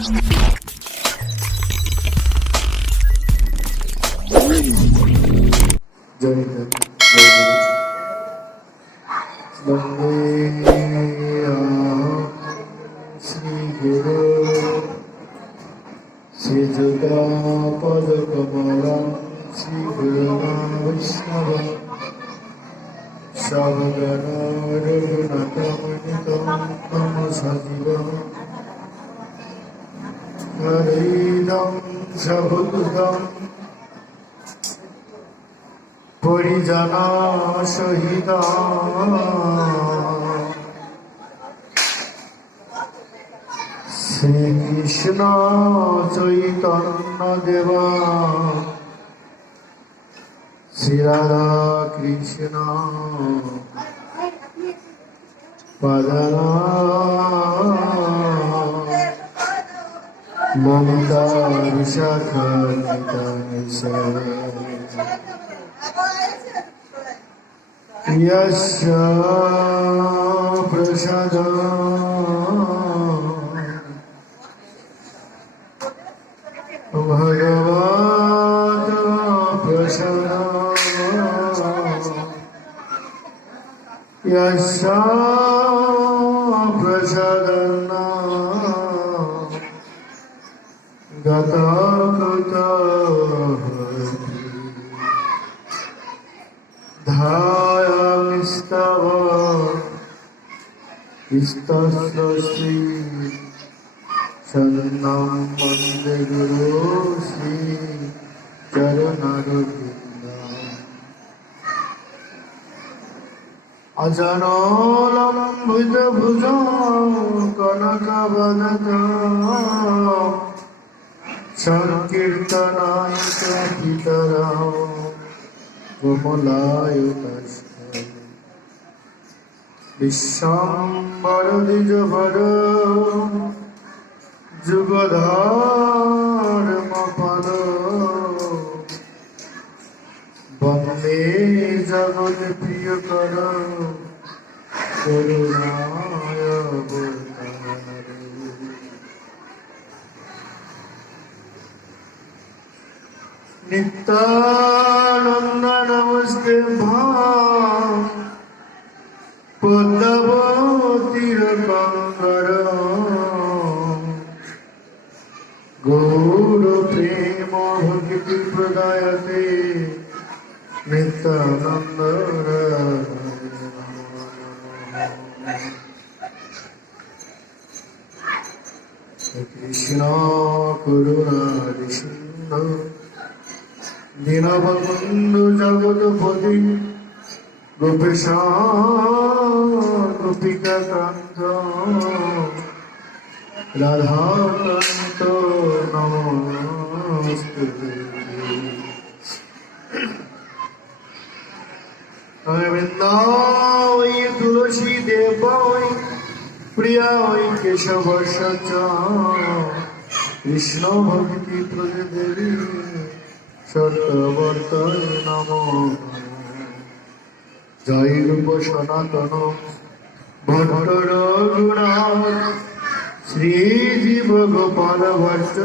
जय वंदे श्री गुरु श्रीजुता पदकमलं श्री गुरु वैष्णव सावगण रघुनाथमनितं तम सजीवम् हरिदं सबुद्धं परिजना सहिता श्री कृष्ण चैतन्य देवा श्री राधा कृष्ण पदना ममता विशाखा यस्य प्रसाद भगवत प्रसाद यस्य प्रसादः ध्यायामिस्तव श्री शरणं वन्दे गुरो श्री चरणारविन्दम् अजनोलम्बितभुजं कनकवदनं संकीर्तनाय पितरं कमलायतस्मै विश्वम्भरद्विजभरो जुगधर्मपदो वन्दे जगत्प्रियकरो करुणाय अवतारो नित्यानंद नमस्ते पद्मवतीर कंकर गौर प्रेम भक्ति प्रदायते नित्यानंद कृष्ण करुणा सिंधु दीनबंधु जगतपति गोपेश गोपिकाकांत राधाकांत नमोस्तुते। वृंदावै तुलसी देवै प्रिया वै केशव कृष्ण भक्ति प्रज देवी सत्यवर्तन नमो जय रूप सनातन भट्ट रघुनाथ श्री जीव गोपाल भट्ट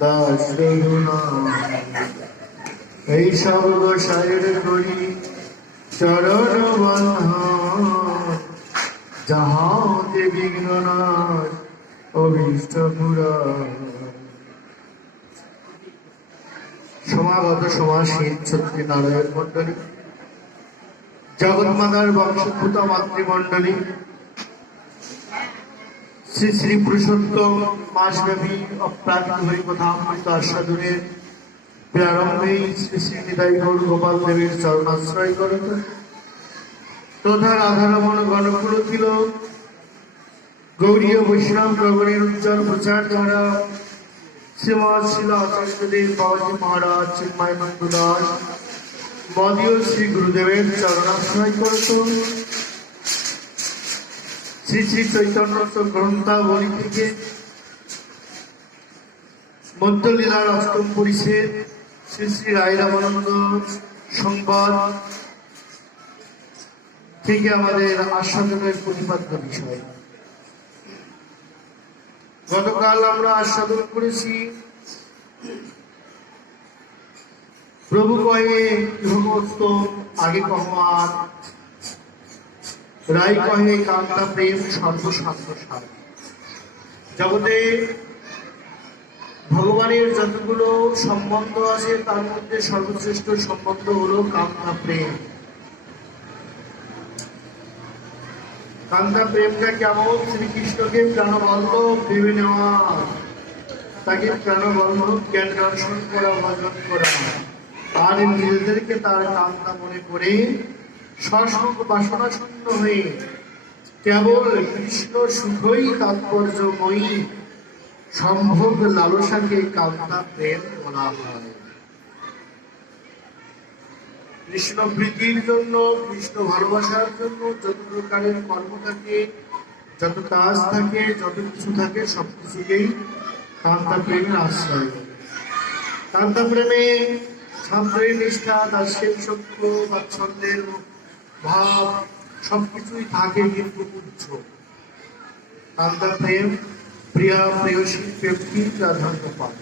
दास रघुनाथ এই সব গোসাইয়ের করি চরণ বন্ধন যাহাতে বিঘ্ন নাই অভীষ্ট পুরাণ। সমাগত সমাসীন সত্যনারায়ণ মন্ডলী, জগন্মাতার বংশোদ্ভূত মাতৃমন্ডলী, শ্রী শ্রী পুরুষোত্তম মাসব্যাপী অপ্রাকৃত হরিকথামৃত আস্বাদনের প্রারম্ভেই শ্রী শ্রী নিতাই গৌর গোপাল দেবের চরণাশ্রয় করত তথা রাধারমণ গণকুলতিল গৌরীয় বৈষ্ণব নগরের উজ্জ্বল প্রচার দ্বারা শ্রীমৎ শিল আচার্যদেব বাবাজি মহারাজ চিন্ময়ানন্দ দাস মদীয় শ্রী গুরুদেবের চরণাশ্রয় করত। শ্রী শ্রী চৈতন্য গ্রন্থাবলী থেকে মধ্যলীলার অষ্টম পরিচ্ছেদ শ্রী শ্রী রায় রামানন্দ সংবাদ থেকে আমাদের আস্বাদনের প্রতিপাদ্য বিষয়। গতকাল আমরা আস্বাদন করেছি প্রভু কহে ভগবত্তম আগে কহমার, রাই কহে কান্তা প্রেম সর্বশাস্ত্র সার। জগতে ভগবানের যতগুলো সম্বন্ধ আছে তার মধ্যে সর্বশ্রেষ্ঠ সম্বন্ধ হলো কান্তা প্রেম। কান্তা প্রেমটা কেমন? শ্রীকৃষ্ণকে প্রাণবল্লভ ভেবে নেওয়া, তাকে প্রাণবল্লভ জ্ঞান দর্শন করা, ভজন করা, আর নিজেদেরকে তার কান্তা মনে করে সসংগ বাসনা শূন্য হয়ে কেবল কৃষ্ণ সুখই তাৎপর্যময়ী সম্ভোগ লালসাকে কান্তা প্রেম বলা হয়। কৃষ্ণ প্রীতির জন্য, কৃষ্ণ ভালোবাসার জন্য যত প্রকারের কর্ম থাকে, যত কাজ থাকে, যত কিছু থাকে, সবকিছুকেই কান্তা প্রেমের আশ্রয়। কান্তা প্রেমে শান্তির নিষ্ঠা, দাস্যের সত্য, বাৎসল্যের ভাব সবকিছুই থাকে, কিন্তু উচ্চ। কান্তা প্রেম প্রিয়া প্রেয়সী প্রেমকে প্রাধান্য পায়।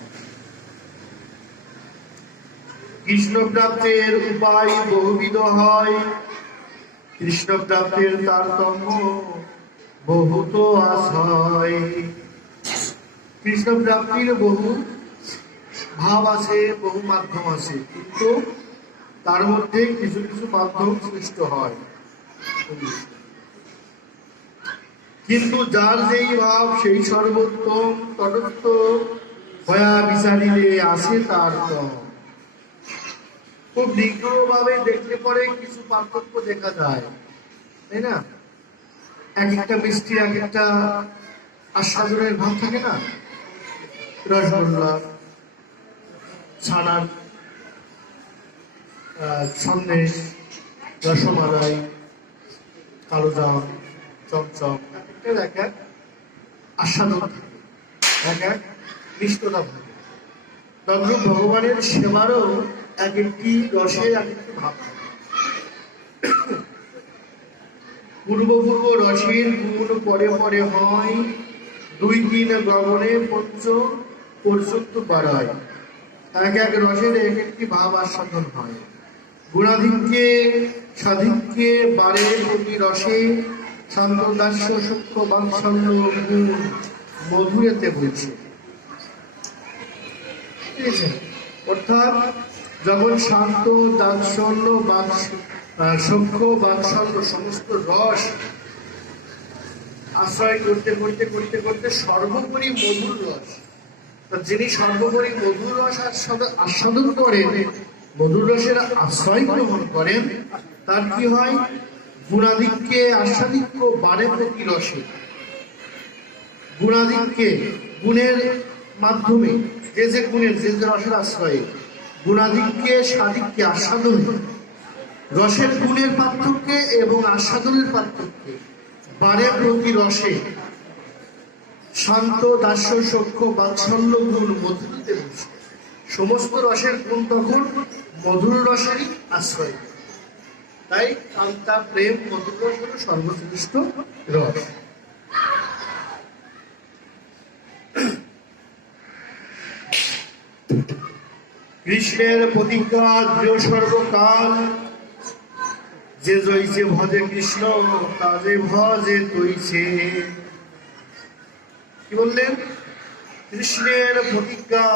কৃষ্ণ প্রাপ্তের উপায় বহুবিধ হয়, কৃষ্ণ প্রাপ্তের তারতম্য বহুত আশয়। কৃষ্ণ প্রাপ্তির বহু ভাব আছে, বহু মাধ্যম আছে, কিন্তু তার মধ্যে কিছু কিছু মাধ্যম সৃষ্ট হয়। কিন্তু যার যেই ভাব সেই সর্বোত্তম তটস্থ হয়া বিচারিলে আসে তার তম। খুব নিগ্রহ ভাবে দেখলে পরে কিছু পার্থক্য দেখা যায়, তাই না? এক একটা মিষ্টি এক একটা আস্বাদনের ভাব থাকে না? রসগোল্লা, ছানার সন্দেশ, রসমালাই, কালোজাম, চমচম, এক এক আস্বাদন থাকে, এক এক মিষ্টতা থাকে। তদ্রূপ ভগবানের সেবারও এক একটি রসে এক একটি ভাব থাকে। পূর্ব পূর্ব রসের গুণ পরে পরে হয়, দুই তিন গগনে পঞ্চ পর্যন্ত বাড়ায়। এক এক রসের এক একটি ভাব আস্বাদন হয়। গুণাধিক্যে সাধিক্যে বাড়ে প্রতি রসে, শান্ত দাস্য সূক্ষ্ম বাৎসল্য গুণ মধুরেতে বলছে। ঠিক আছে? অর্থাৎ যখন শান্ত দাৎসল্য সূক্ষ্ম বাৎসল্য সমস্ত রস আশ্রয় করতে করতে করতে করতে সর্বোপরি মধুর রস, যিনি সর্বোপরি মধুর রস আস্বাদন করেন, মধুর রসের আশ্রয় গ্রহণ করেন, তার কি হয়? গুণাধিক্যে আস্বাদিক্য বাড়ে প্রতি রসে। গুণাধিক্যে গুণের মাধ্যমে যে যে গুণের যে যে রসের আশ্রয়ে, গুণাধিক্যে সাধিক্যে আস্বাদন, রসের গুণের পার্থক্যে এবং আস্বাদনের পার্থক্যে বাড়ে প্রতি রসে শান্ত দাস্য সূক্ষ্ম বাৎসল্য গুণ মধুরতে বসে। সমস্ত রসের গুণ তখন মধুর রসেরই আশ্রয়। তাই কান্তা প্রেম মধুর রস হল সর্বশ্রেষ্ঠ রস। কৃষ্ণের প্রতিজ্ঞা দৃঢ় সর্বকাল, যে জয়ছে ভজে কৃষ্ণ তাজে ভজে তৈছে। কি বললেন? কৃষ্ণের প্রতিজ্ঞা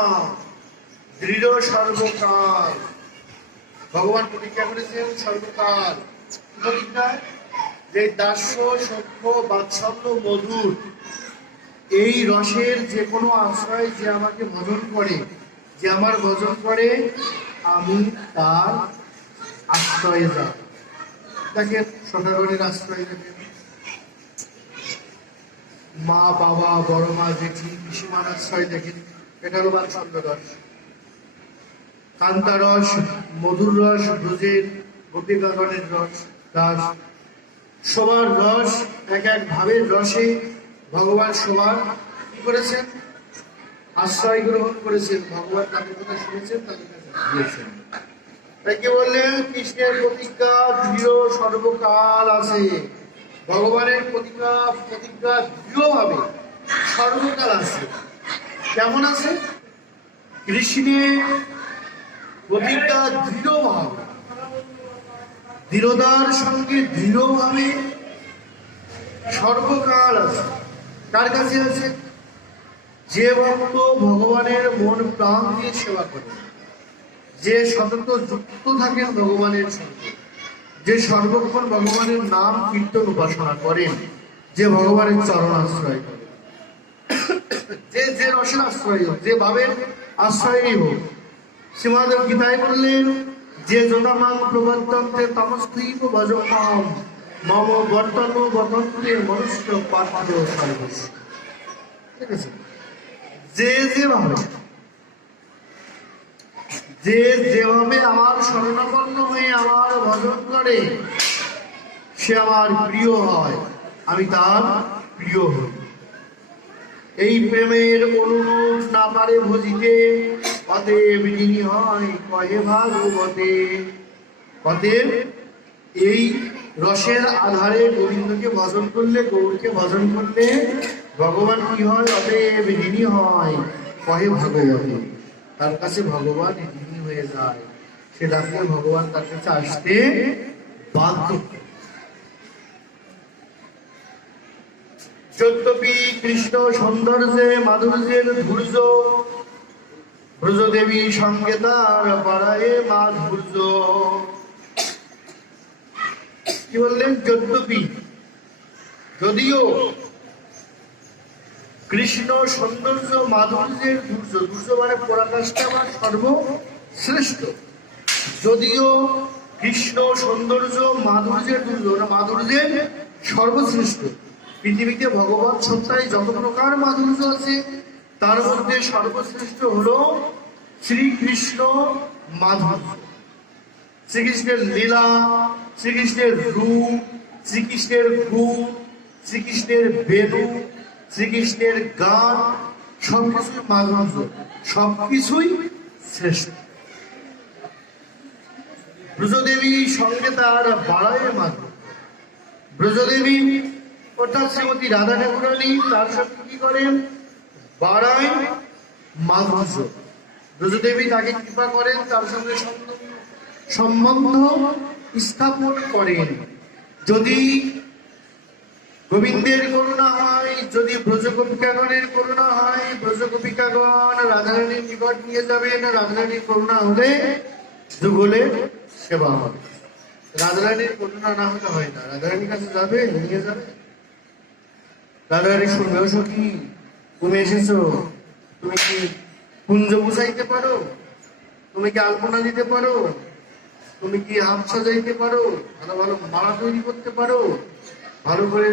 দৃঢ় সর্বকাল। ভগবান প্রতিজ্ঞা করেছেন সর্বকাল। প্রতিজ্ঞা যে দাস্য সূক্ষ্ম বাৎসল্য মধুর এই রসের যে কোনো আশ্রয় যে আমাকে ভজন করে, যে আমার ভজন করে, আমি তার আশ্রয়ে যাই। দেখেন সখাগণের আশ্রয় দেখেন, মা বাবা বড় মা জেঠি পিসিমার আশ্রয় দেখেন, এটা হলো বাৎসল্য রস। কান্তা রস, মধুর রস, ব্রজের গোপীগণের রস, রস সবার রস, এক এক ভাবের রসে ভগবান সবার কি করেছেন? আশ্রয় গ্রহণ করেছেন। ভগবান তাদের কথা শুনেছেন, তাদের কাছে দিয়েছেন। তাই কি বললেন? কৃষ্ণের প্রতিজ্ঞা দৃঢ় সর্বকাল আছে। ভগবানের প্রতিজ্ঞা দৃঢ়ভাবে সর্বকাল আছে। কেমন আছে? কৃষ্ণে প্রতিজ্ঞা দৃঢ়ভাবে, দৃঢ়তার সঙ্গে দৃঢ়ভাবে সর্বকাল আছে। কার কাছে আছে? যে ভক্ত ভগবানের মন প্রাণ দিয়ে সেবা করে, যে সতত যুক্ত থাকেন ভগবানের সঙ্গে, যে সর্বক্ষণ ভগবানের নাম কীর্তন উপাসনা করেন, যে ভগবানের চরণ আশ্রয় করে, যে রসের আশ্রয় হোক, যে ভাবের আশ্রয়ই হোক। শ্রীমদ গীতায় বললেন যে যোদামাং প্রবর্তন্তে তমস্ত্রীব ভজমাম মম বর্তন বতন্তে মনুষ্য পাত্র সর্বস্ব। ঠিক আছে? যেভাবে আমার শরণাপন্ন হয়ে আমার ভজন করে সে আমার প্রিয় হয়, আমি তার প্রিয় হই। এই প্রেমের অনুরূপ না পারে ভজিতে, অতএব যিনি হয় কহে ভাগবতে। অতএব এই রসের আধারে গোবিন্দকে ভজন করলে, গৌরকে ভজন করলে ভগবান কি হয়? অতএব যিনি হয় কহে ভাগবতে। তার কাছে ভগবান যিনি হয়ে যায়, সে ডাকলে ভগবান তার কাছে আসতে বাধ্য। যদ্যপি কৃষ্ণ সৌন্দর্যে মাধুর্যের ধূর্য, ব্রজদেবী সঙ্গে তার পাড়ায় মাধুর্য। কি বললেন? যদ্যপি, যদিও কৃষ্ণ সৌন্দর্য মাধুর্যের ধূর্য, ধূর্য মানে পরাকাষ্ঠা বা সর্বশ্রেষ্ঠ। যদিও কৃষ্ণ সৌন্দর্য মাধুর্যের ধূর্য, মাধুর্যের সর্বশ্রেষ্ঠ। পৃথিবীতে ভগবান সত্তায় যত প্রকার মাধুর্য আছে তার মধ্যে সর্বশ্রেষ্ঠ হলো শ্রীকৃষ্ণ মাধুর্য। শ্রীকৃষ্ণের লীলা, শ্রীকৃষ্ণের রূপ, শ্রীকৃষ্ণের গুণ, শ্রীকৃষ্ণের বেনু, শ্রীকৃষ্ণের গান, সবকিছুই মাধুর্য, সবকিছুই শ্রেষ্ঠ। ব্রজদেবী সঙ্গে তার বাড়ায় মাধুর্য। ব্রজদেবী অর্থাৎ শ্রীমতী রাধা ঠাকুরানী তার সঙ্গে কি করেন? বাড়ায় মাধুর্য। ব্রজদেবী তাকে কৃপা করেন, তার সঙ্গে সম্বন্ধ স্থাপন করেন। যদি গোবিন্দের করুণা হয়, যদি ব্রজগোপিকাগণের করুণা হয়, ব্রজগোপিকাগণ রাধারানীর নিকট নিয়ে যাবেন। রাধারানীর করুণা হলে যুগলে সেবা হবে। রাধারানীর করুণা না হলে হয় না। রাধারানীর কাছে যাবে, নিয়ে যাবে। রাধারানী শুনবে, ও সখী তুমি এসেছো, তুমি কি কুঞ্জ বুঝাইতে পারো? তুমি কি আলপনা দিতে পারো? তুমি কি হাত সাজাইতে পারো? ভালো ভালো মালা তৈরি করতে পারো? ভালো করে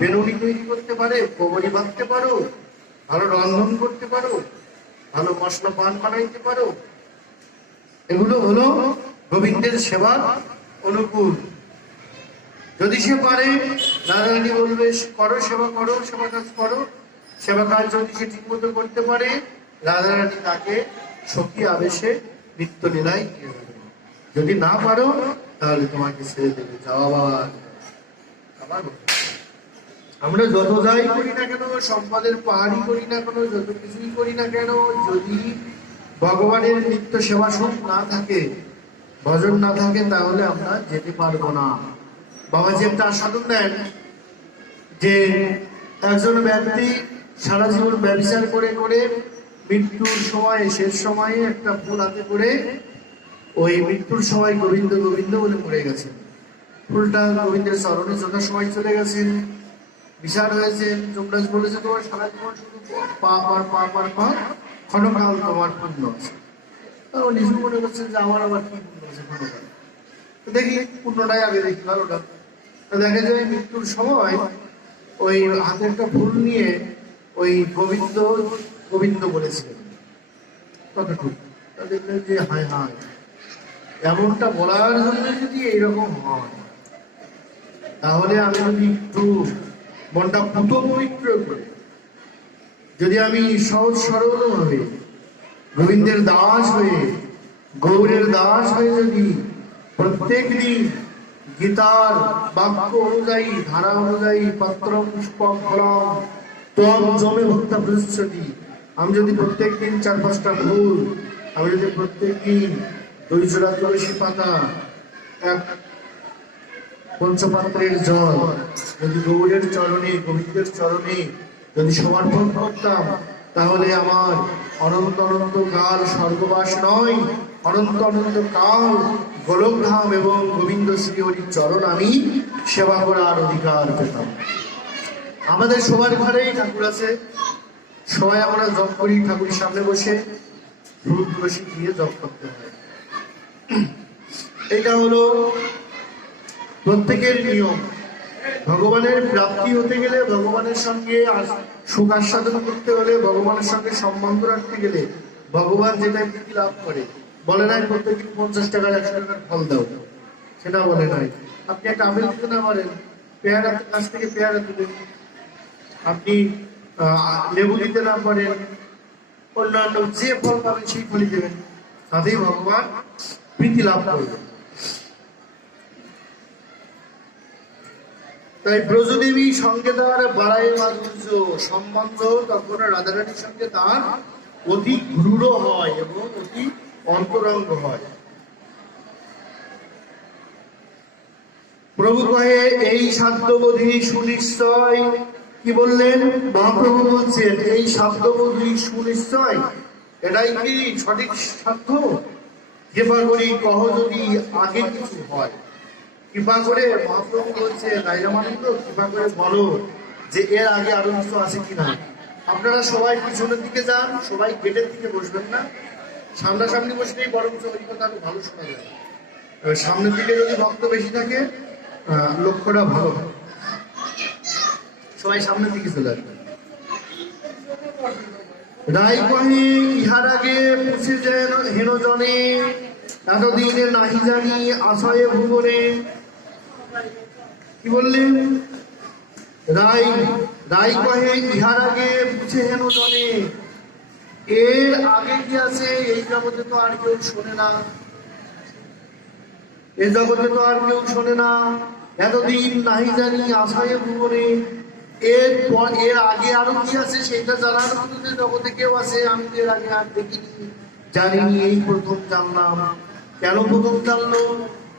বেনুনি তৈরি করতে পারে? কবরি বাঁধতে পারো? ভালো রন্ধন করতে পারো? ভালো মশলা পান বানাইতে পারো? এগুলো হলো গোবিন্দের সেবার অনুকূল। যদি সে পারে, নারায়ণী বলবে করো, সেবা করো, সেবা কাজ করো। সেবা কাজ যদি সে ঠিক মতো করতে পারে, রাধারানী তাকে সখী আবেশে নিত্য লীলায় নিয়ে যাবে। যদি না পারো তাহলে তোমাকে ছেড়ে দেবে, যাওয়াবার। আমরা যত যাই করি না কেন, সম্পদের পাহাড়ি করি না কেন, যত কিছুই করি না কেন, যদি ভগবানের নিত্য সেবা সুখ না থাকে, ভজন না থাকে, তাহলে আমরা যেতে পারবো না। বাবাজি একটা আস্বাদন দেন যে একজন ব্যক্তি সারা জীবন ব্যবচার করে করে মৃত্যুর সময়, শেষ সময়ে একটা ফুল হাতে করে ওই মৃত্যুর সময় গোবিন্দ গোবিন্দ বলে মরে গেছে। ফুলটা গোবিন্দের চরণে যথা সময় চলে গেছে, বিচার হয়েছে। যমরাজ বলেছে তোমার সারা জীবন শুধু পাপ আর পাপ আর পাপ, ক্ষণকাল তোমার পুণ্য আছে। ও নিজে মনে করছেন যে আমার আবার কি পুণ্য আছে ক্ষণকাল, দেখি পুণ্যটাই আগে দেখি, ভালোটা। দেখা যায় মৃত্যুর সময় ওই হাতে একটা ফুল নিয়ে ওই গোবিন্দ গোবিন্দ বলেছিলেন। কতটুকু দেখলেন যে হায় হায়, এমনটা বলার জন্য যদি এইরকম হয়, তাহলে আমি যদি একটু মনটা পুত পবিত্র করে, যদি আমি সহজ সরল ভাবে গোবিন্দের দাস হয়ে, গৌরের দাস হয়ে যদি প্রত্যেক দিন গীতার বাক্য অনুযায়ী, ধারা অনুযায়ী পত্র পুষ্প ফলম তম জমে ভক্তা প্রতিশ্রুতি। আমি যদি প্রত্যেক দিন 4-5টা ফুল, আমি যদি প্রত্যেক দিন 2 জোড়া তুলসী পাতা, এক পঞ্চপাত্রের জল যদি গৌরের চরণে, গোবিন্দের চরণে যদি সমর্পণ করতাম, তাহলে আমার অনন্ত অনন্ত কাল স্বর্গবাস নয়, অনন্ত অনন্ত কাল গোলকধাম এবং গোবিন্দ শ্রীহরির চরণ আমি সেবা করার অধিকার পেতাম। আমাদের সবার ঘরেই ঠাকুর আছে, সবাই আমরা জপ করি, ঠাকুরের সামনে বসে ফুল তুলসী দিয়ে জপ করতে হয়। এটা হলো প্রত্যেকের নিয়ম। ভগবানের প্রাপ্তি হতে গেলে, ভগবানের সঙ্গে সুখ আস্বাদন করতে হলে, ভগবানের সঙ্গে সম্বন্ধ রাখতে গেলে ভগবান যেটা কি লাভ করে, বলে নাই প্রত্যেকদিন 50 টাকার 100 টাকার ফল দাও, সেটা বলে নাই। আপনি একটা আপেল দিতে না পারেন, পেয়ারা গাছ থেকে পেয়ারা দিবেন। আপনি লেবু দিতে না পারেন, অন্যান্য যে ফল পাবেন সেই ফলই দেবেন, তাতেই ভগবান প্রীতি লাভ করবেন। তাই ব্রজদেবী সঙ্গে তার বাড়ায় মাধুর্য সম্বন্ধ তখন রাধারানীর সঙ্গে তার অতি দৃঢ় হয় এবং অতি অন্তরঙ্গ হয়। প্রভু কহে এই সাধ্যবোধী সুনিশ্চয়। কি বললেন মহাপ্রভু? বলছেন এই সাধ্যবোধী সুনিশ্চয়, এটাই কি সঠিক সাধ্য? কৃপা করি কহ যদি আগে কিছু হয়। কৃপা করে মহাপ্রভু বলছে রাইরামানন্দ, কৃপা করে বলো যে এর আগে আরো কিছু আছে কিনা। আপনারা সবাই পিছনের দিকে যান, সবাই গেটের দিকে বসবেন না, সামনাসামনি বসলেই বরং ওই কথা আরো ভালো শোনা যায়। সামনের দিকে যদি ভক্ত বেশি থাকে লক্ষ্যটা ভালো হয়। সবাই সামনের দিকে চলে আসবেন। রাই কহে ইহার আগে পুছে যেন হেন জনে, এতদিনে নাহি জানি আশয়ে ভুবনে। কি বললেন? রাই কহে ইহার আগে পুছে হেন জনে, এর আগে কি আছে এই জগতে তো আর কেউ শোনে না, এই জগতে তো আর কেউ শোনে না। এতদিন নাহি জানি আশায় ভুবনে, এর আগে আরো কি আছে সেইটা জানার মতো যে জগতে কেউ আছে, আমি তো এর আগে আর দেখিনি, জানিনি, এই প্রথম জানলাম। কেন প্রথম জানলো?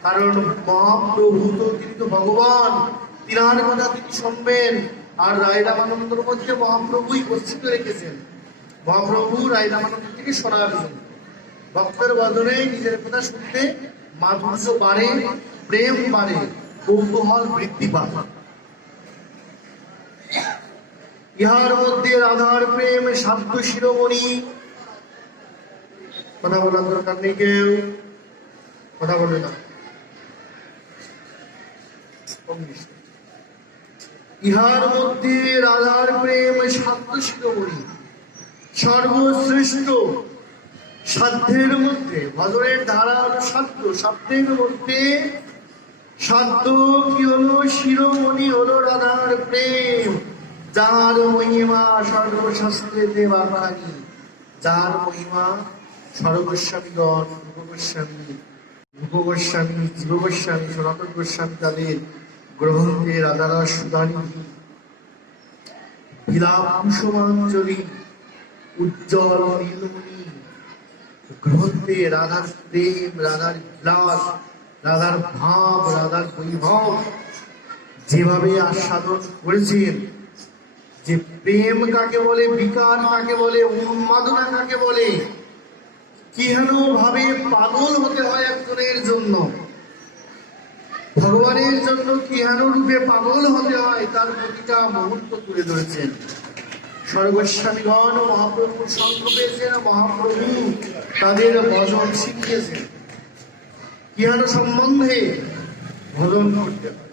কারণ মহাপ্রভু তো, তিনি তো ভগবান, তিনার কথা তিনি শুনবেন। আর রাইরামানন্দের মধ্যে মহাপ্রভুই গচ্ছিত রেখেছেন। মহাপ্রভু রাইরামানন্দ থেকে শোনাবেন। ভক্তের বদনে নিজের কথা শুনতে মাধুর্য বাড়ে, প্রেম বাড়ে, কৌতূহল বৃদ্ধি পায়। ইহার মধ্যে রাধার প্রেম সাধ্য শিরোমণি। কথা বলার দরকার নেই, কেউ কথা বলে না। ইহার মধ্যে রাধার প্রেম সাধ্য শিরোমণি, সর্বশ্রেষ্ঠ সাধ্যের মধ্যে, ভজনের ধারার সাধ্য, সাধ্যের মধ্যে সাধ্য কি হলো? শিরোমণি হলো রাধার প্রেম, যার মহিমা সর্বশাস্ত্রে দেবাকারী, যার মহিমা সর্বগোস্বামীগণ, রূপগোস্বামী, রূপগোস্বামী, জীবগোস্বামী, সনাতন গোস্বামী তাদের গ্রন্থে রাধারস সুধানী, বিলাপ কুসুমাঞ্জলি, উজ্জ্বল নীলমণি গ্রন্থে রাধার প্রেম, রাধার বিলাস, রাধার ভাব, রাধার বৈভব যেভাবে আস্বাদন করেছেন, যে প্রেম কাকে বলে, বিকার কাকে বলে, উন্মাদনা কাকে বলে, কি হেন ভাবে পাগল হতে হয় একজনের জন্য, ভগবানের জন্য কি হেন রূপে পাগল হতে হয়, তার প্রতিটা মুহূর্ত তুলে ধরেছেন। সর্বস্বামীগণ মহাপ্রভুর সঙ্গ পেয়েছেন, মহাপ্রভু তাদের ভজন শিখিয়েছেন, কি হেন সম্বন্ধে ভজন করতে হয়।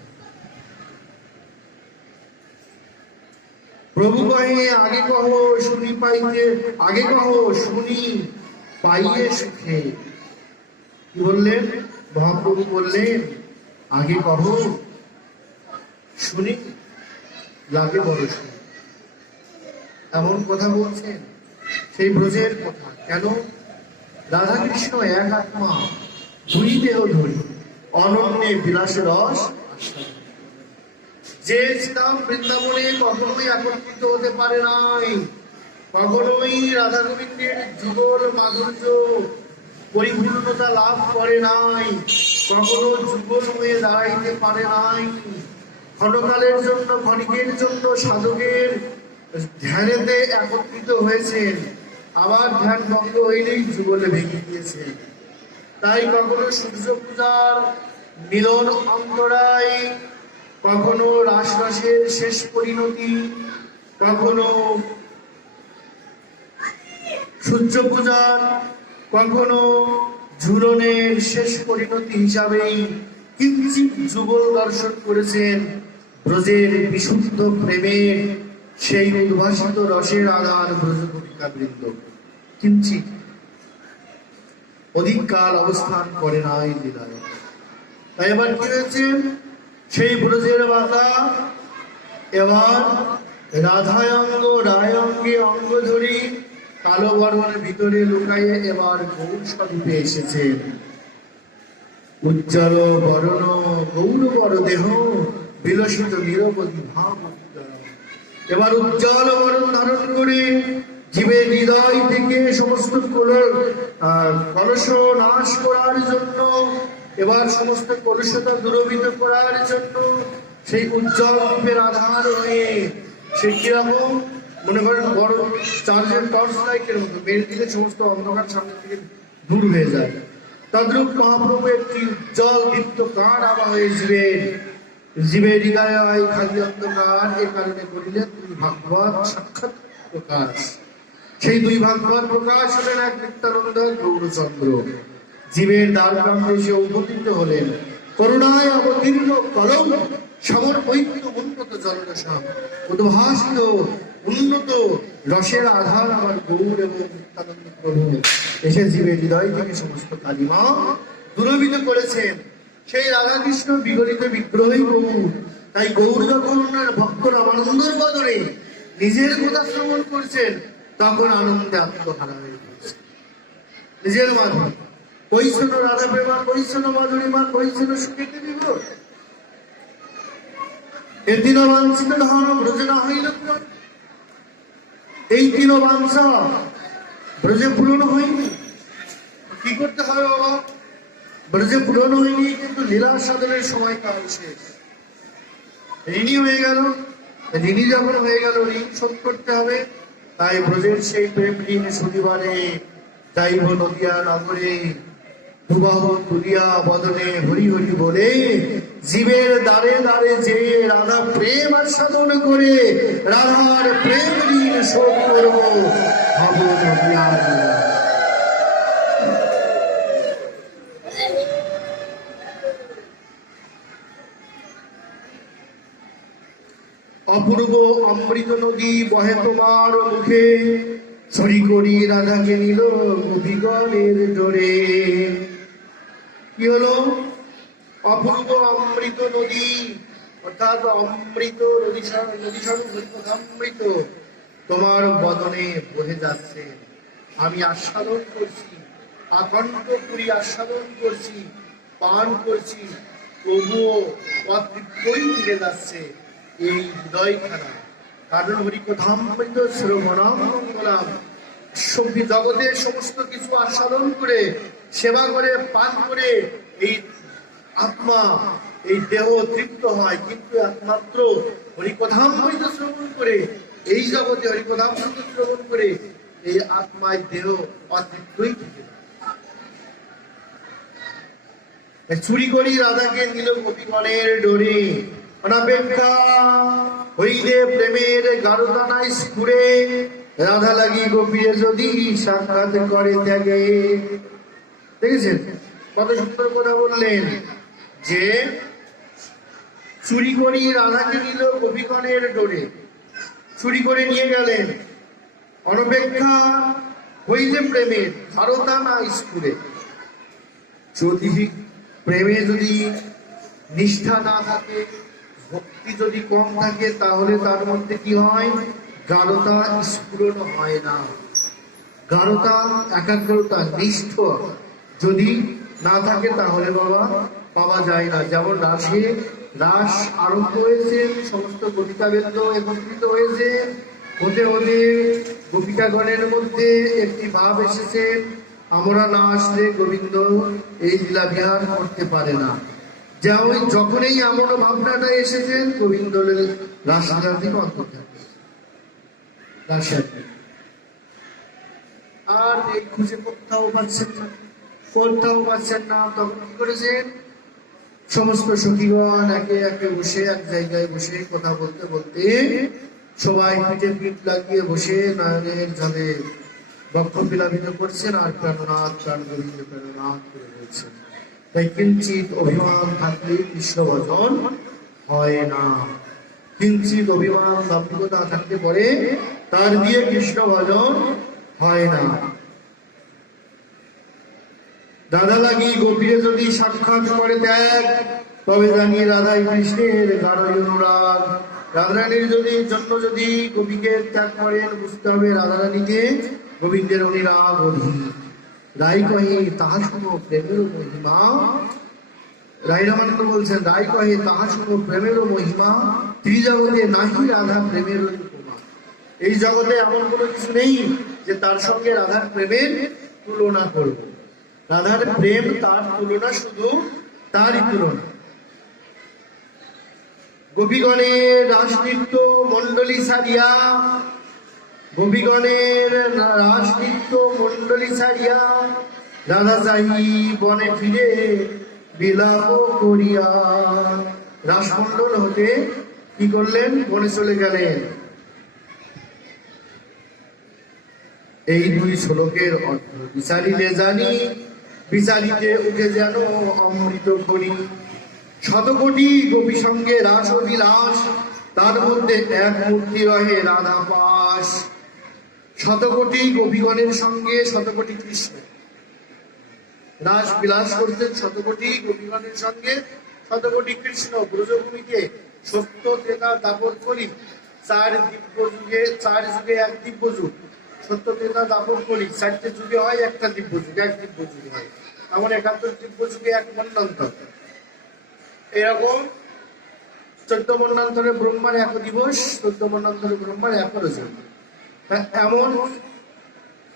প্রভু কহে আগে কহ শুনি পাইতে, আগে কহ শুনি পাইয়ে সুখে। কি বললেন মহাপ্রভু? বললেন আগে কহ শুনি লাগে বড় শুনি। এমন কথা বলছেন, সেই ব্রজের কথা। কেন? রাধা কৃষ্ণ এক আত্মা, দুই দেহ ধরি, অনন্যে বিলাসে রস। যে শ্রীরাম বৃন্দাবনে কখনোই একত্রিত হতে পারে নাই, কখনোই রাধা গোবিন্দের যুগল মাধুর্য পরিপূর্ণতা লাভ করে নাই, কখনো যুগল হয়ে দাঁড়াইতে পারে নাই। ক্ষণকালের জন্য, ক্ষণিকের জন্য সাধকের ধ্যানেতে একত্রিত হয়েছেন, আবার ধ্যান ভঙ্গ হইলেই যুগলে ভেঙে দিয়েছেন। তাই কখনো সূর্য পূজার মিলন অন্তরায়, কখনো রাসরাসের শেষ পরিণতি, কখনো সূর্য পূজার, কখনো ঝুলনের শেষ পরিণতি হিসাবেই কিঞ্চিৎ যুগল দর্শন করেছেন। ব্রজের বিশুদ্ধ প্রেমের সেই উদ্ভাসিত রসের আধার ব্রজ কবিকা বৃন্দ কিঞ্চিৎ অধিক কাল অবস্থান করে নাই লীলায়। তাই এবার কি হয়েছে, সেই ব্রজের মাতা এবার রাধায়ঙ্গ রায়ঙ্গে অঙ্গ ধরি কালো বর্ণের ভিতরে লুকাইয়ে এবার গৌর স্বরূপে এসেছেন। উজ্জ্বল বরণ গৌর বড় দেহ বিলসিত নিরবধি ভাব। এবার উজ্জ্বল বরণ ধারণ করে জীবের হৃদয় থেকে সমস্ত কলুষ নাশ করার জন্য, এবার সমস্ত কলুষতা দূরীভূত করার জন্য সেই উজ্জ্বল রূপের আধার হয়ে, সে কিরকম মনে করেন বড় চার্জের টর্চ লাইটের মতো মেরে দিলে সমস্ত অন্ধকার সামনে থেকে দূর হয়ে যায়। তদ্রূপ মহাপ্রভু একটি উজ্জ্বল দীপ্ত কাঠ আবা হয়ে জীবের হৃদয় খালি অন্ধকার, এ কারণে করিলেন দুই ভাগবত সাক্ষাৎ প্রকাশ। সেই দুই ভাগবত প্রকাশ হলেন এক নিত্যানন্দ গৌরচন্দ্র। জীবের দ্বার প্রান্তে এসে উপনীত হলেন, করুণায় অবতীর্ণ কলম সমর্পিত উন্নত জলরসম উদ্ভাসিত উন্নত রসের আধার আমার গৌর এবং নিত্যানন্দ প্রভু এসে জীবের হৃদয় থেকে সমস্ত কালিমা দূরীভূত করেছেন। সেই রাধাকৃষ্ণ বিগলিত বিগ্রহই গৌর। তাই গৌর যখন ওনার ভক্ত রামানন্দর বদলে নিজের কথা শ্রবণ করছেন, তখন আনন্দে আত্মহারা হয়ে গেছে। নিজের মাধুরী কৈশন রাধা প্রেমা, কৈশন মাধুরী মা, কৈশন সুখেতে দিব এ তিন বাঞ্ছিত ধন ব্রজে না হইল। এই তিন বাঞ্ছা ব্রজে পূরণ হয়নি। কি করতে হবে বাবা? ব্রজে পূরণ হয়নি, কিন্তু লীলা সাধনের সময়কাল শেষ। ঋণী হয়ে গেল, ঋণী যখন হয়ে গেল ঋণ শোধ করতে হবে। তাই ব্রজের সেই প্রেম ঋণ শনিবারে যাইব নদিয়া নগরে, দুবাহ তুলিয়া বদনে হরি হরি বলে, জীবের দ্বারে দ্বারে যে রাধা প্রেম আস্বাদন করে, রাধার প্রেম ঋণ শোধ করব ভাব নদিয়া। অপূর্ব অমৃত নদী বহে তোমার মুখে, ছড়ি করি রাধাকে নিল গোপীগণের জোরে। কি হলো? অপূর্ব অমৃত নদী, অর্থাৎ অমৃত নদী স্বরূপ হরিকথামৃত তোমার বদনে বহে যাচ্ছে। আমি আস্বাদন করছি, আকণ্ঠ পুরী আস্বাদন করছি, পান করছি, তবুও অতৃপ্তই মিলে যাচ্ছে এই হৃদয়খানা। কারণ হরিকথামৃত শ্রবণাম মঙ্গলাম, জগতের সমস্ত কিছু আস্বাদন করে, সেবা করে, পান করে এই আত্মা, এই দেহ তৃপ্ত হয়, কিন্তু একমাত্র হরিকথামৃত শ্রবণ করে, এই জগতে হরিকথামৃত শ্রবণ করে এই আত্মায় দেহ অতৃপ্তই থেকে চুরি করি রাধাকে নিল গোপীগণের ডোরে। অনাপেক্ষা হইলে প্রেমের গাঢ়তা নাই স্ফুরে, রাধা লাগি গোপীরে যদি সাক্ষাৎ করে ত্যাগে। দেখেছেন কত সুন্দর কথা বললেন, যে চুরি করি রাধাকে নিল গোপীগণের ডোরে, চুরি করে নিয়ে গেলেন। অনপেক্ষা হইলে প্রেমের গাঢ়তা না স্ফুরে, যদি প্রেমে যদি নিষ্ঠা না থাকে, ভক্তি যদি কম থাকে, তাহলে তার মধ্যে কি হয়? গাঢ়তা স্ফুরণ হয় না। গাঢ়তা, একাগ্রতা, নিষ্ঠ যদি না থাকে তাহলে বাবা পাওয়া যায় না। যেমন রাসে রাস আরম্ভ হয়েছে, সমস্ত গোপিকাবৃন্দ একত্রিত হয়েছে। হতে হতে গোপিকাগণের মধ্যে একটি ভাব এসেছে, আমরা না আসলে গোবিন্দ এই লীলা বিহার করতে পারে না। যখনই এমন ভাবনাটা এসেছে, গোবিন্দ রাসলীলা থেকে অন্তর্ধান আর এই খুঁজে কোথাও পাচ্ছেন না। তখন কি করেছেন, সমস্ত সখীগণ একে একে বসে এক জায়গায় বসে কথা বলতে বলতে সবাই পিঠে পিঠ লাগিয়ে বসে নয়নের জলে বক্ষ বিলাপিত করছেন আর প্রাণনাথ প্রাণ গোবিন্দ প্রাণনাথ করে রয়েছেন। তাই কিঞ্চিত অভিমান থাকলে কৃষ্ণ ভজন হয় না, কিঞ্চিত অভিমান দাম্ভিকতা থাকতে পারে, তার দিয়ে কৃষ্ণ ভজন হয় না। রাধা লাগি গোপীরে যদি সাক্ষাৎ করে ত্যাগ, তবে জানি রাধাই কৃষ্ণের গাঢ় অনুরাগ। রাধারানীর জন্য যদি গোপীকে ত্যাগ করেন, বুঝতে হবে রাধারানীকে গোবিন্দের অনুরাগ অধীন। রাই কহে তাহা শুনো প্রেমের মহিমা, রাই রামানন্দ বলছেন, রাই কহে তাহা শুনো প্রেমের মহিমা, ত্রিজগতে নাহি রাধা প্রেমের উপমা। এই জগতে এমন কোনো কিছু নেই যে তার সঙ্গে রাধার প্রেমের তুলনা করব। রাধার প্রেম তার তুলনা, শুধু তারই তুলনা। গোপীগণের রাসনৃত্য মন্ডলী সারিয়া, গোপীগণের রাসনৃত্য মন্ডলী সারিয়া, রাধা চাহি বনে ফিরে বিলাপ করিয়া। রাসমণ্ডল হতে কি করলেন, বনে চলে গেলেন। এই দুই শ্লোকের অর্থ বিচারিলে জানি, বিচারিতে উঠে যেন অমৃত করি। শতকোটি গোপী সঙ্গে রাস বিলাস, তার মধ্যে এক মূর্তি রহে রাধা পাশ। শতকোটি গোপীগণের সঙ্গে শতকোটি কৃষ্ণ রাস বিলাস করতেন, শতকোটি গোপীগণের সঙ্গে শতকোটি কৃষ্ণ। ব্রজভূমিতে সত্য ত্রেতা দাপর কলি, চার যুগে এক দিব্য যুগ। সত্য ত্রেতা দাপর কলি, চারটে যুগে হয় একটা দিব্য যুগ, এক দিব্য যুগে হয়। এমন 71 দিব্য যুগে এক মন্বন্তর। এরকম 14 মন্বন্তরে ব্রহ্মার 1 দিবস, 14 মন্বন্তরে ব্রহ্মার 11 যুগ। এমন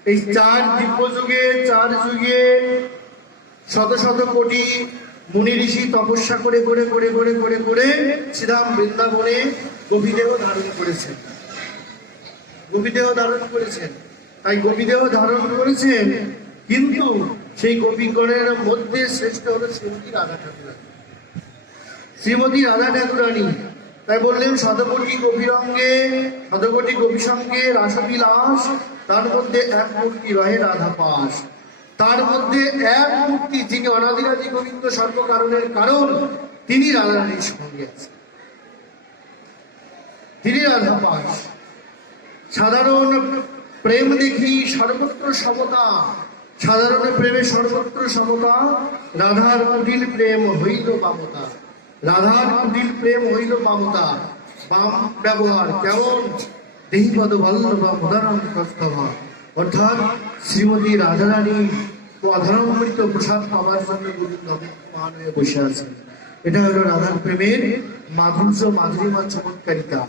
এই 4 দিব্য যুগে, 4 যুগে শত শত কোটি মুনি ঋষি তপস্যা করে করে করে করে করে করে শ্রীরাম বৃন্দাবনে গোপীদেহ ধারণ করেছেন। গোপীদেহ ধারণ করেছেন, তাই গোপীদেহ ধারণ করেছেন। কিন্তু সেই গোপীগণের মধ্যে শ্রেষ্ঠ হলো শ্রীমতী রাধা ঠাকুরানী। শ্রীমতী রাধা ঠাকুরানী, তাই বললেন শতকোটি গোপীর অঙ্গে শতকোটি গোপী সঙ্গে রাসবিলাস, তার মধ্যে এক মূর্তি রহে রাধা পাশ। তার মধ্যে এক মূর্তি, যিনি অনাদিরাদি গোবিন্দ সর্বকারণের কারণ, তিনি রাধারানীর সঙ্গে আছেন, তিনি রাধা পাশ। সাধারণ প্রেম দেখি সর্বত্র সমতা, সাধারণ প্রেমে সর্বত্র সমতা। রাধার কুটিল প্রেম হইল বামতা, রাধার কুটিল প্রেম হইল বামতা। বাম ব্যবহার কেমন, দেহিপদ বল্লভা মদারাম প্রস্তভা, অর্থাৎ শ্রীমতী রাধারানী অধরামৃত প্রসাদ পাওয়ার জন্য গোবিন্দ মান হয়ে বসে আছেন। এটা হলো রাধার প্রেমের মাধুর্য, মাধুরীমা, চমৎকারিতা।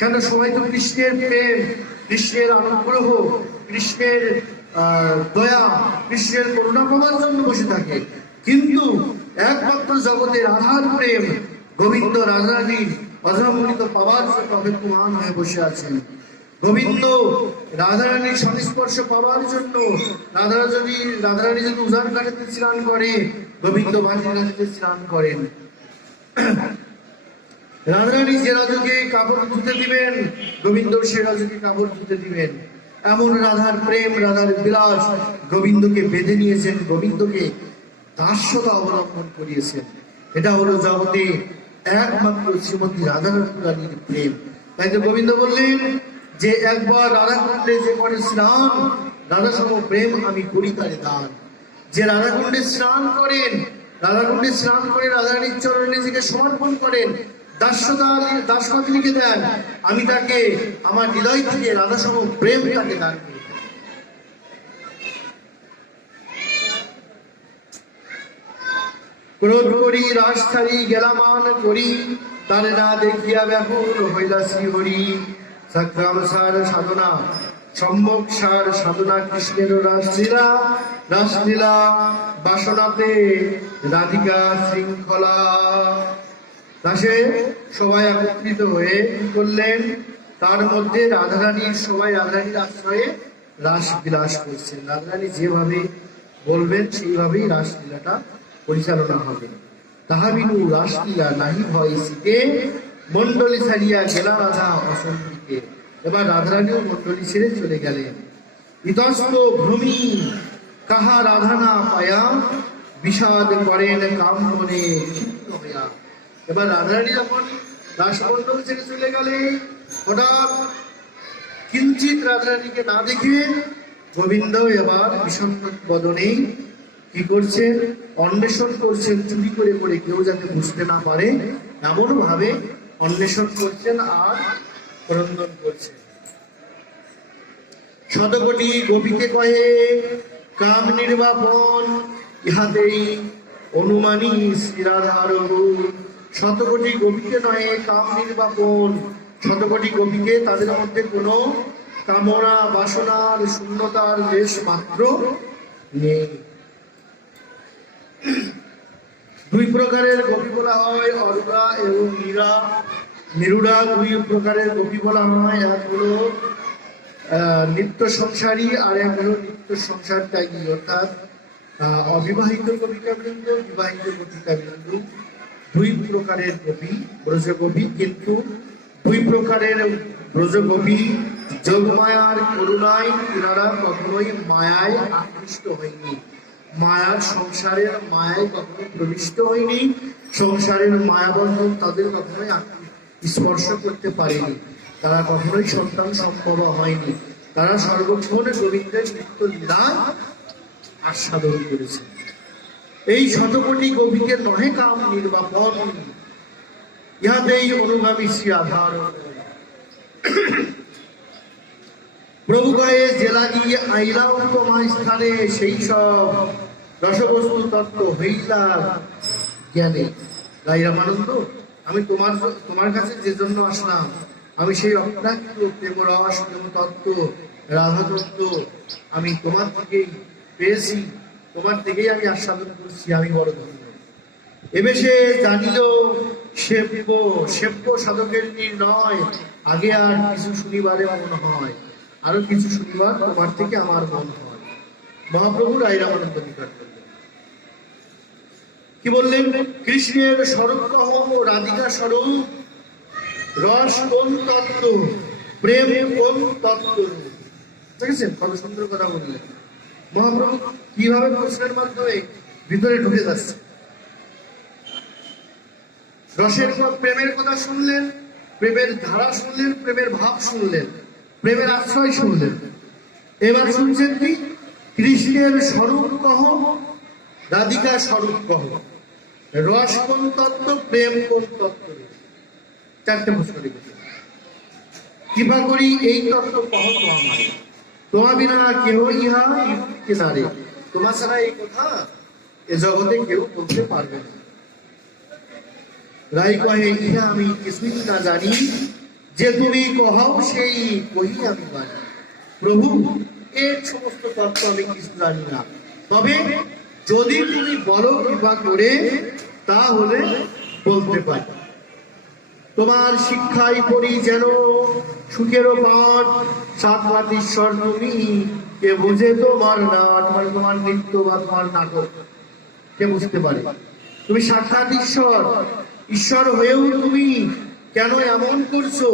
কেন সবাই তো কৃষ্ণের প্রেম, কৃষ্ণের অনুগ্রহ, কৃষ্ণের দয়া, কৃষ্ণের করুণা পাওয়ার জন্য বসে থাকে। কিন্তু একমাত্র জগতে রাধার প্রেম, গোবিন্দ রাধারানীর অধরামৃত পাওয়ার জন্য অপেক্ষমান হয়ে বসে আছেন। গোবিন্দ রাধারানীর সংস্পর্শ পাওয়ার জন্য রাধারানী যদি উজান কাটিতে স্নান করে, গোবিন্দ বাঁশি কাটিতে স্নান করেন। রাধারানী যে রাজকে কাপড় ধুতে দিবেন, গোবিন্দ সে রাজকে কাপড় ধুতে দিবেন। এমন রাধার প্রেম, রাধার বিলাস গোবিন্দকে বেঁধে নিয়েছেন, গোবিন্দকে দাস্যতা অবলম্বন করিয়েছেন। এটা হলো জগতে একমাত্র শ্রীমতী রাধারানীর প্রেম। তাই তো গোবিন্দ বললেন যে একবার রাধাকুণ্ডে যে করে স্নান, রাধা সম প্রেম আমি করি তারে দান। যে রাধাকুণ্ডে স্নান করেন, রাধাকুণ্ডে স্নান করে রাধারানীর চরণে নিজেকে সমর্পণ করেন, দাসপথ লিখে দেন, আমি তাকে আমার হৃদয় থেকে রাধা সম প্রেম তাকে দান করি। ক্রোধ করি রাস ছাড়ি গেলামান করি, তারে না দেখিয়া ব্যাকুল হইলা শ্রীহরি। সংগ্রাম সার সাধনা সম্যক সার সাধনা কৃষ্ণের রাসলীলা, রাসলীলা বাসনাতে রাধিকা শৃঙ্খলা। রাসে সবাই একত্রিত হয়ে কি করলেন, তার মধ্যে রাধারানীর সবাই রাধারানীর আশ্রয়ে রাস বিলাস করছেন। রাধারানী যেভাবে বলবেন সেইভাবেই রাসলীলাটা পরিচালনা হবে। তাহা বিনু রাসলীলা নাহি ভয় শীতে, মন্ডলী ছাড়িয়া গেলা রাধা অসন্ধিকে। এবার রাধারানীও মন্ডলী ছেড়ে চলে গেলেন। ইতস্ত ভূমি কাহা রাধা না পায়া, বিষাদ করেন কাম মনে ক্ষিপ্ত হইয়া। এবার রাধারানী যখন রাসমন্ডল ছেড়ে চলে গেলেন, হঠাৎ কিঞ্চিত রাধারানীকে না দেখে গোবিন্দ এবার বিষণ্ণ বদনে কি করছেন, অন্বেষণ করছেন, চুরি করে করে কেউ যাতে বুঝতে না পারে এমন ভাবে অন্বেষণ করছেন আর ক্রন্দন করছেন। শতকোটি গোপীকে কহে কাম নির্বাপন, ইহাতেই অনুমানী শ্রীরাধার। শতকোটি গোপীকে নহে কাম নির্বাপন, শতকোটি গোপীকে তাদের মধ্যে কোনো কামনা বাসনার শূন্যতার লেশ মাত্র নেই। দুই প্রকারের গোপী বলা হয়, অরুণা এবং নীরা। নিরুড়া দুই প্রকারের গোপী বলা হয়, এক হলো নিত্য সংসারী আর এক হলো নিত্য সংসার ত্যাগী, অর্থাৎ অবিবাহিত গোপিকাবৃন্দ, বিবাহিত গোপিকাবৃন্দ। দুই প্রকারের গোপী ব্রজগোপী, কিন্তু দুই প্রকারের ব্রজগোপী যোগমায়ার করুণায় এনারা কখনোই মায়ায় আকৃষ্ট হয়নি, মায়ার সংসারের মায়ায় কখনো প্রবিষ্ট হয়নি, সংসারের মায়াবন্ধন তাদের কখনোই স্পর্শ করতে পারেনি, তারা কখনোই সন্তান সম্ভব হয়নি, তারা সর্বক্ষণ গোবিন্দের নিত্য লীলা আস্বাদন করেছে। এই শতকোটি গোপীকে নহে কাম নির্বাপন, ইহাতেই অনুগামী শ্রী আধার। প্রভু কয়ে যে লাগি আইলা উপমা স্থানে, সেই সব রসবস্তু তত্ত্ব হইলা জ্ঞানে। গাই রামানন্দ, আমি তোমার কাছে যে জন্য আসলাম, আমি সেই অপ্রাকৃত প্রেম রস, প্রেম তত্ত্ব, রাধা তত্ত্ব আমি তোমার থেকেই পেয়েছি, তোমার থেকেই আমি আস্বাদন করছি, আমি বড় ধন্য। এবে সে জানিল সেব্য সাধকের নির্ণয়, আগে আর কিছু শুনিবারে মন হয়, আরো কিছু শুনিবার তোমার থেকে আমার মন হয়। মহাপ্রভু রাই রামানন্দ নিকট করলেন, কি বললেন, কৃষ্ণের স্বরূপ কহ, রাধিকা স্বরূপ, রস কোন তত্ত্ব, প্রেম কোন তত্ত্ব। দেখেছেন কত সুন্দর কথা বললেন মহাপ্রভু, কিভাবে প্রশ্নের মাধ্যমে ভিতরে ঢুকে যাচ্ছে। রসের প্রেমের কথা শুনলেন, প্রেমের ধারা শুনলেন, প্রেমের ভাব শুনলেন, প্রেমের আশ্রয় শুনলেন। এবার শুনছেন কি, কৃষ্ণের স্বরূপ কহ, রাধিকা স্বরূপ কহ, রস কোন তত্ত্ব, প্রেম কোন তত্ত্ব। চারটে প্রশ্ন রেখেছে, কৃপা করি এই তত্ত্ব কহ তো আমার, তোমা বিনা কেহ ইহা কিনারে। তোমার ছাড়া এই কথা এ জগতে কেউ বলতে পারবে না। রাই কহে ইহা আমি কিছুই না জানি, যে তুমি কহাও সেই কহি আমি জানি। প্রভু, এর সমস্ত তত্ত্ব আমি কিছু জানি না, তবে যদি তুমি বলো কৃপা করে, তাহলে বলতে পারি। তোমার শিক্ষায় পড়ি যেন সুখেরও পাঠ, সাক্ষাৎ ঈশ্বর তুমি, কে বুঝে তোমার নাট, মানে তোমার নৃত্য বা তোমার নাটক কে বুঝতে পারে। তুমি সাক্ষাৎ ঈশ্বর, ঈশ্বর হয়েও তুমি কেন এমন করছো,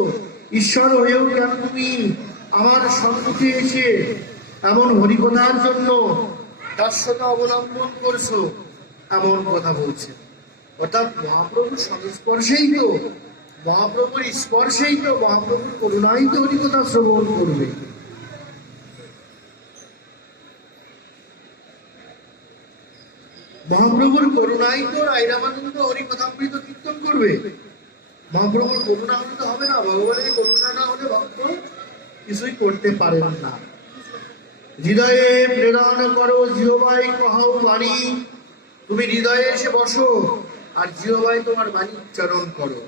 ঈশ্বর হয়েও কেন তুমি আমার সম্মুখে এসে এমন হরিকথার জন্য দাস্যতা অবলম্বন করছো, এমন কথা বলছে। অর্থাৎ মহাপ্রভুর সংস্পর্শেই তো, মহাপ্রভুর স্পর্শেই তো, মহাপ্রভুর করুণাই তো হরিকথা শ্রবণ করবে। মহাপ্রভুর করুণাই তো রাই রামানন্দ হরিকথামৃত কীর্তন করবে। মহাপ্রভুর করুণা হলে তো হবে না, ভগবানের করুণা না হলে ভক্ত কিছুই করতে পারেন না। হৃদয়ে প্রেরণ করো জিহ্বায় কহাও বাণী, তুমি হৃদয়ে এসে বসো আর জিহ্বায় তোমার বাণী উচ্চারণ করো।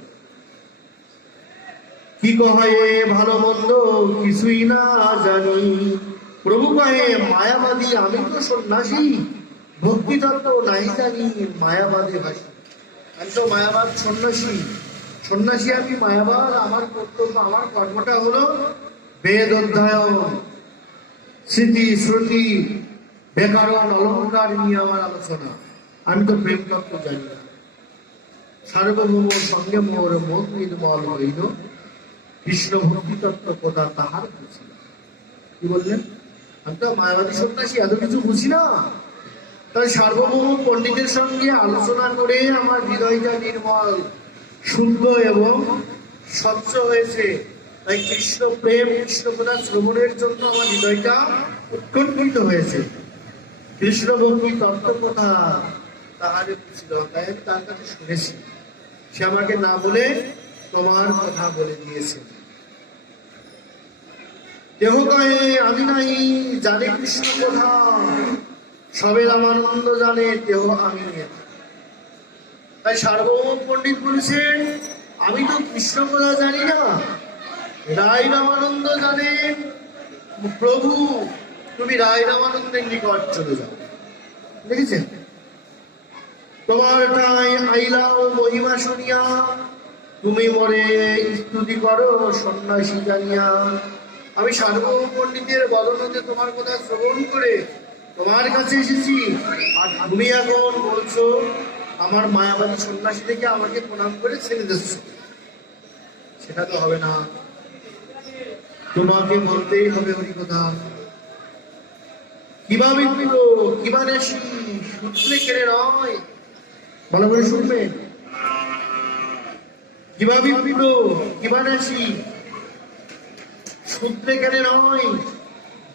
কি কহে ভালো মন্দ কিছুই না জানি, প্রভু কহে মায়াবাদী আমি তো সন্ন্যাসী, ভক্তি তত্ত্ব নাই জানি মায়াবাদে ভাসি। আমি তো মায়াবাদ সন্ন্যাসী, সন্ন্যাসী আমি মায়াবাদ। আমার কর্তব্য, আমার কর্মটা হলো বেদ অধ্যয়ন, স্মৃতি শ্রুতি ব্যাকরণ অলঙ্কার নিয়ে আমার আলোচনা। আমি তো প্রেম তত্ত্ব জানি না। সার্বভৌম সঙ্গে মোর মন নির্মল হইল, কৃষ্ণ ভক্তি তত্ত্ব কথা তাহার বুঝি। কি বললেন? আমি তো মায়াবাদী সন্ন্যাসী, এত কিছু বুঝি না। তাই সার্বভৌম পণ্ডিতের সঙ্গে আলোচনা করে আমার হৃদয়টা নির্মল, শুদ্ধ এবং স্বচ্ছ হয়েছে। তাই কৃষ্ণ প্রেম, কৃষ্ণ কথা শ্রবণের জন্য আমার হৃদয়টা উৎকণ্ঠিত হয়েছে। কৃষ্ণ ভক্তি তত্ত্ব কথা তাহারে বুঝিল, তাই আমি তার কাছে শুনেছি। সে আমাকে না বলে তোমার কথা বলে দিয়েছে। কেহ কহে আমি নাই জানে কৃষ্ণ কথা, সবে রামানন্দ জানে দেহ আমি। তাই সার্বভৌম পণ্ডিত বলেছেন আমি তো কৃষ্ণ কথা জানি না, রায় রামানন্দ জানেন। প্রভু তুমি রায় রামানন্দের নিকট চলে যাও। দেখেছেন? তোমার ঠাই আইলাও মহিমা শুনিয়া, তুমি মরে স্তুতি করো সন্ন্যাসী জানিয়া। আমি সার্বভৌম পণ্ডিতের বদনতে তোমার কথা শ্রবণ করে তোমার কাছে এসেছি, আর তুমি এখন বলছো আমার মায়াবাদী সন্ন্যাসী থেকে আমাকে প্রণাম করে ছেড়ে দিচ্ছ। সেটা তো হবে না, তোমাকে বলতেই হবে হরি কথা। কিভাবে কিভাবে সূত্রে কেড়ে নয়, ভালো করে শুনবেন। কিভাবে কিভাবে সূত্রে কেড়ে নয়,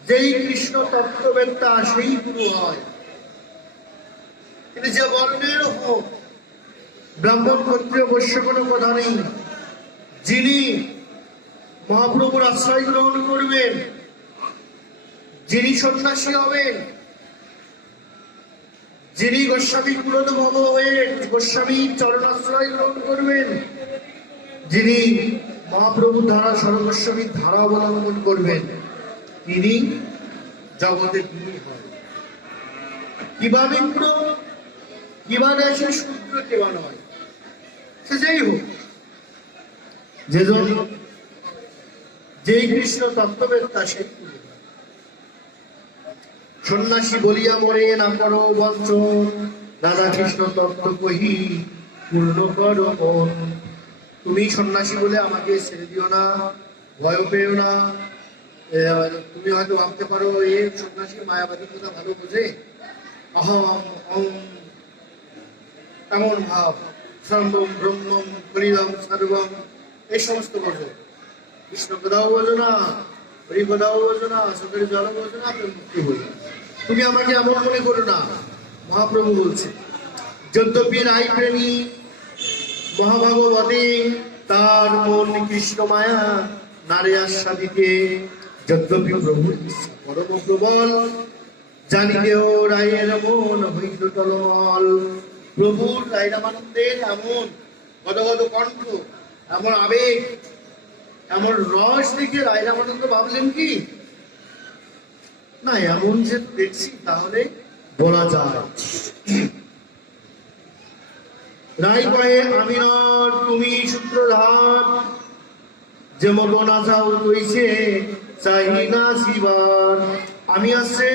যেই কৃষ্ণ তত্ত্ববেত্তা সেই গুরু হয়। কিন্তু যে বর্ণের হোক, ব্রাহ্মণ ক্ষত্রিয় বৈশ্য কোনো কথা নেই, যিনি মহাপ্রভুর আশ্রয় গ্রহণ করবেন, যিনি সন্ন্যাসী হবেন, যিনি গোস্বামী কুলোদ্ভব হয়ে গোস্বামী চরণাশ্রয় গ্রহণ করবেন, যিনি মহাপ্রভুর ধারা সর্বস্বামীর ধারা অবলম্বন করবেন, তিনি জগতে তিনি হয়। কিভাবে কিভাবে সে সূত্র কেবা নয়, সে যেই হোক, যেই কৃষ্ণ তত্ত্ববেত্তা সেই সন্ন্যাসী বলিয়া মরে না করো বঞ্চন, রাধা কৃষ্ণ তত্ত্ব কহি পূর্ণ করো মন। তুমি সন্ন্যাসী বলে আমাকে ছেড়ে দিও না, ভয় পেও না। তুমি হয়তো ভাবতে পারো এ সন্ন্যাসী মায়াবাদী কথা ভালো বোঝে, অহম অহম এমন ভাব, সর্বম ব্রহ্মম হরিদম সর্বম এই সমস্ত বোঝো। কৃষ্ণ কথাও বোঝো না, হরি কথাও বোঝো না, চোখের জল বোঝো না, মুক্তি বোঝো। তুমি আমাকে এমন মনে করো না। মহাপ্রভু বলছে যদ্যপি রাই প্রেমী মহাভাগবতী, তার মন কৃষ্ণ মায়া নারে আস্বাদিতে, যদ্যপি প্রভুর পরম প্রবল, জানিলেও রায়ের মন হইল টলমল। প্রভুর রায় রামানন্দের এমন গদগদ কণ্ঠ, এমন আবেগ, এমন রস দেখে রায় রামানন্দ ভাবলেন কি না এমন যে দেখছি তাহলে বলা যায়। রাই কয়ে আমি নর তুমি সূত্রধার, যে মতো নাচাও কইছে চাই না শিবার। আমি আছে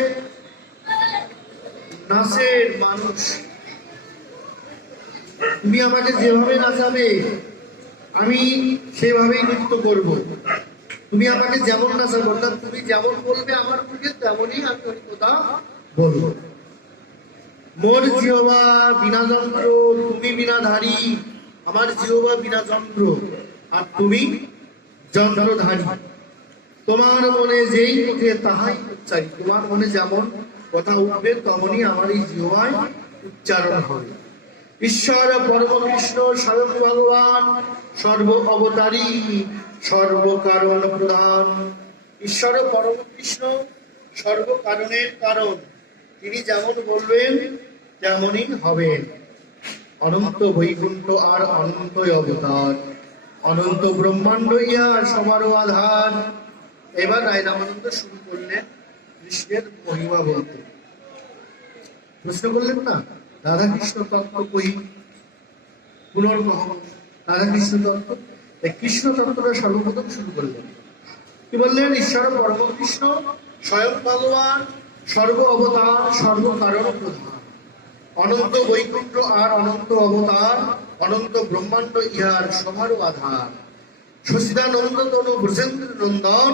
নাচের মানুষ, তুমি আমাকে যেভাবে নাচাবে আমি সেভাবেই নৃত্য করব। তুমি আমাকে যেমন নাচাবে, অর্থাৎ তুমি যেমন বলবে আমার মুখে তেমনই আমি ওই কথা বলবো। মোর জিহ্বা বিনা যন্ত্র তুমি বিনা ধারী, আমার জিহ্বা বিনা যন্ত্র আর তুমি যন্ত্রধারী। তোমার মনে যেই উঠে তাহাই উচ্চারি, তোমার মনে যেমন কথা উঠবে তেমনই আমার এই জিহ্বায় উচ্চারণ হয়। ঈশ্বর পরম কৃষ্ণ স্বয়ং ভগবান, সর্ব অবতারী সর্বকারণ প্রধান। ঈশ্বর পরম কৃষ্ণ সর্বকারণের কারণ, তিনি যেমন বলবেন তেমনই হবেন। অনন্ত বৈকুণ্ঠ আর অনন্ত অবতার, অনন্ত ব্রহ্মাণ্ড ইহার সবারও আধার। এবার রায় রামানন্দ শুরু করলেন কৃষ্ণের মহিমা বলতে। প্রশ্ন করলেন না, রাধা কৃষ্ণ তত্ত্ব কই, পুনর্গ্রহ রাধা কৃষ্ণ তত্ত্ব। কৃষ্ণ তত্ত্বটা সর্বপ্রথম শুরু করলেন। কি বললেন? ঈশ্বর পরম কৃষ্ণ স্বয়ং ভগবান, সর্ব অবতার, সর্বকারণ প্রধান, অনন্ত বৈকুণ্ঠ আর অনন্ত অবতার, অনন্ত ব্রহ্মাণ্ড ইহার সভারও আধার। সচিদানন্দ তনু ব্রজেন্দ্র নন্দন,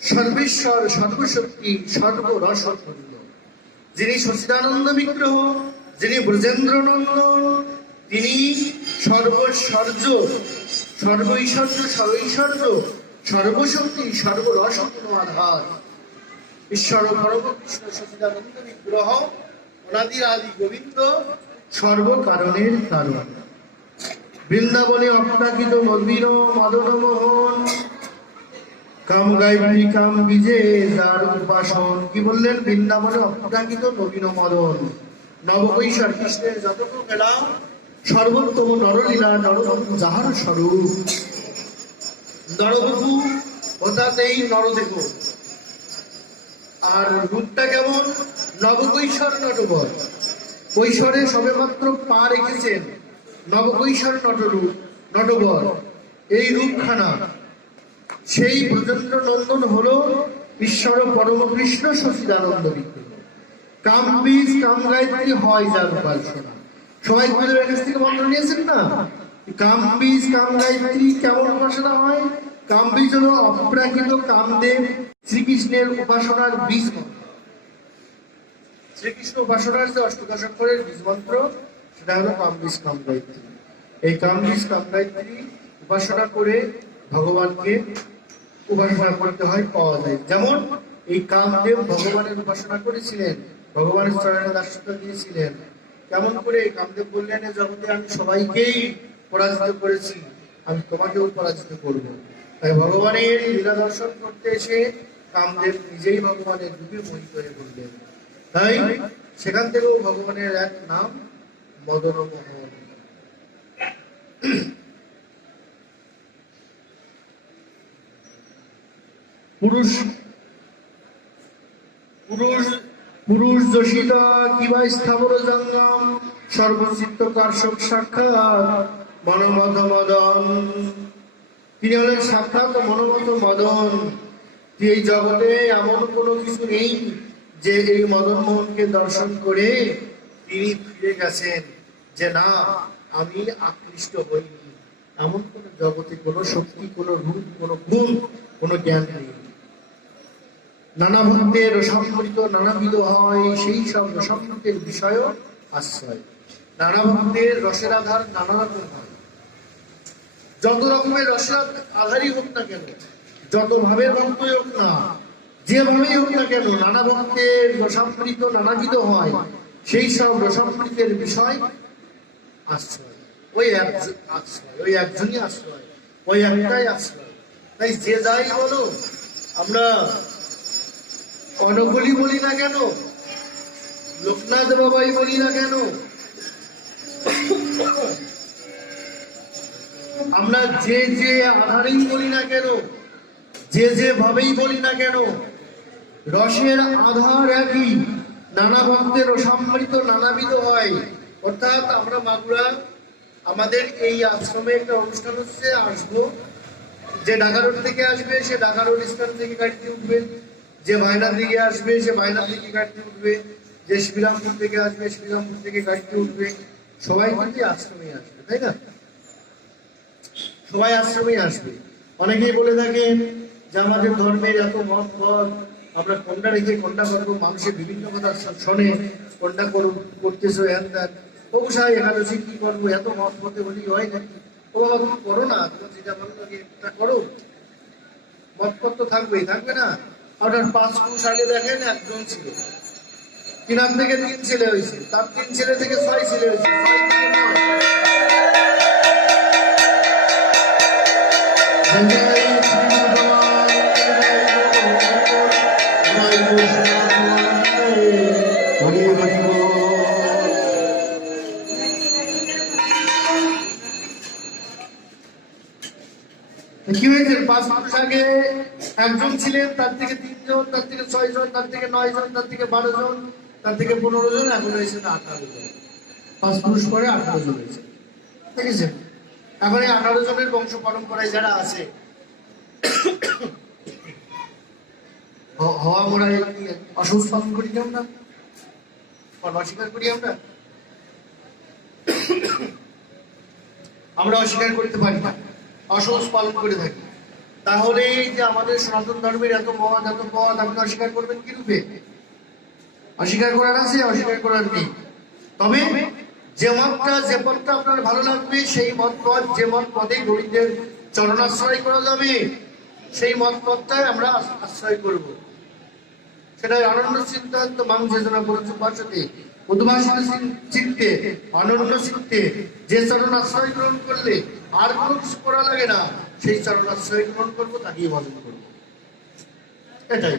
সর্বেশ্বর সর্বশক্তি সর্বরস পূর্ণ। যিনি সচিদানন্দ বিগ্রহ, যিনি ব্রজেন্দ্র নন্দন, তিনি সর্বৈশ্বর্য সর্বৈশ্বর্য সর্বশক্তি সর্বরসপূর্ণ আধার। ঈশ্বর পরম কৃষ্ণ সচিদানন্দ বিগ্রহ, অনাদি আদি গোবিন্দ, সর্বকারণের কারণ। বৃন্দাবনে অপ্রাকৃত নবীন মদন মোহন, কাম গায়ত্রী কাম বীজে যার উপাসন। কি বললেন? বৃন্দাবনে অপ্রাকৃত নবীন মদন, নবকৈশোর কৃষ্ণের যতটুকু খেলা, সর্বোত্তম নরলীলা নরবধূ যাহার স্বরূপ। নরবধূ অর্থাৎ এই নরদেহ, আর রূপটা কেমন? নবকৈশোর নটবর। কৈশোরে সবেমাত্র পা রেখেছেন, নবকৈশোর নটবর এই রূপখানা। সেই ব্রজেন্দ্র নন্দন হলো ঈশ্বর পরম কৃষ্ণ সচিদানন্দ বিগ্রহ। কাম বীজ কাম গায়ত্রী হয় যার উপাসনা। সবাই তোমাদের কাছ থেকে মন্ত্র নিয়েছেন না? কাম বীজ কাম গায়ত্রী কেমন উপাসনা হয়? কাম বীজ হলো অপ্রাকৃত কামদেব শ্রীকৃষ্ণের উপাসনার বীজ মন্ত্র। শ্রীকৃষ্ণ উপাসনার যে অষ্টদশ অক্ষরের বীজ মন্ত্র, সেটা হলো কাম বীজ কাম গায়ত্রী। এই কাম বীজ কাম গায়ত্রী উপাসনা করে ভগবানকে উপাসনা করতে হয়, পাওয়া যায়। যেমন এই কামদেব ভগবানের উপাসনা করেছিলেন, ভগবানের চরণে দাসত্ব দিয়েছিলেন। কেমন করে? কামদেব বললেন, জগতে আমি সবাইকেই পরাজিত করেছি, আমি তোমাকেও পরাজিত করব। তাই ভগবানের লীলা দর্শন করতে এসে কামদেব নিজেই ভগবানের রূপে মোহিত হয়ে বললেন। তাই সেখান থেকেও ভগবানের এক নাম মদন মোহন। পুরুষ পুরুষ পুরুষ দোষিতা কিবা স্থাবর জঙ্গম, সর্বচিত্ত কার্ষক সাক্ষাৎ মনমত মদন। তিনি হলেন সাক্ষাৎ মনমত মদন। এই জগতে এমন কোনো কিছু নেই যে এই মদন মোহনকে দর্শন করে তিনি ফিরে গেছেন যে না, আমি আকৃষ্ট হইনি। এমন কোন জগতে কোনো শক্তি, কোনো রূপ, কোনো গুণ, কোনো জ্ঞান নেই। নানা ভক্তের রসামৃত নানাবিধ হয়, সেই সব রসামৃতের বিষয় আশ্রয়। নানা ভক্তের রসের আধার নানা রকম হয়। যত রকমের রসের আধারই হোক না কেন, যত ভাবের ভক্তই হোক না, যেভাবেই হোক না কেন, নানা ভক্তের রসামৃত নানাবিধ হয়, সেই সব রসামৃতের বিষয় আশ্রয়। ওই একজনই আশ্রয়, ওই একটাই আশ্রয়। তাই যে যাই বলো, আমরা অনগলি বলি না কেন, লোকনাথ বাবাই বলি না কেন, আমরা যে যে আধারেই বলি না কেন, যে যে ভাবেই বলি না কেন, রসের আধার একই। নানা ভক্তের রসামৃত নানাবিধ হয়। অর্থাৎ আমরা মাগুরা, আমাদের এই আশ্রমে একটা অনুষ্ঠান হচ্ছে, আসবো। যে ঢাকা রোড থেকে আসবে সে ঢাকা রোড স্থান থেকে গাড়িতে উঠবে, যে ভাইনার দিকে আসবে সে ভাইনার দিকে গাড়িতে উঠবে, যে শ্রীরামপুর থেকে আসবে শ্রীরামপুর থেকে গাড়িতে উঠবে। সবাই কিন্তু আশ্রমে আসবে, তাই না? সবাই আশ্রমে আসবে। অনেকেই বলে থাকেন যে আমাদের ধর্মের এত মত পথ, আমরা কোনটা রেখে কোনটা করবো, মানুষের বিভিন্ন কথা শোনে, কোনটা করতেছো হ্যান ত্যান। অবশ্যই একাদশী কি করবো, এত মত পথে বলি হয় নাকি? ও বাবা তুমি করো না, তুমি যেটা ভালো লাগে একটা করো। মত পথ তো থাকবেই, থাকবে না? আপনার 5 পুরুষ আগে দেখেন একজন ছিল, 3 থেকে 3 ছেলে হয়েছে, তার 3 ছেলে থেকে 6 ছেলে হয়েছে, 6 থেকে 9। আগে একজন ছিলেন, তার থেকে 3 জন, তার থেকে 6 জন, তার থেকে 9 জন, তার থেকে 12 জন, তার থেকে 15 জন, এখন হয়েছে 18 জন। 5 পুরুষ পরে 18 জন হয়েছে, দেখেছেন? এখন এই 18 জনের বংশ পরম্পরায় যারা আছে, হওয়া মোড়া অসুখ পালন করি কেমন না, অস্বীকার করি আমরা অস্বীকার করতে পারি না, অসহজ পালন করে থাকি। তাহলে যে আমাদের সনাতন ধর্মের এত মত এত পদ, আপনি অস্বীকার করবেন কি রূপে? অস্বীকার করার আছে, অস্বীকার করার নেই। তবে যে মতটা, যে পথটা আপনার ভালো লাগবে, সেই মত পথ, যে মত পথে গোবিন্দের চরণাশ্রয় করা যাবে, সেই মত পথটাই আমরা আশ্রয় করব। সেটাই অনন্য চিন্তান্ত মাং যোজনা করেছে পাশে উদ্ভাসিত চিত্তে, অনন্য চিত্তে যে চরণ আশ্রয় গ্রহণ করলে আর কোনো কিছু করা লাগে না, সেই চরণ আশ্রয় গ্রহণ করবো, তাকেই ভজন করবো, এটাই।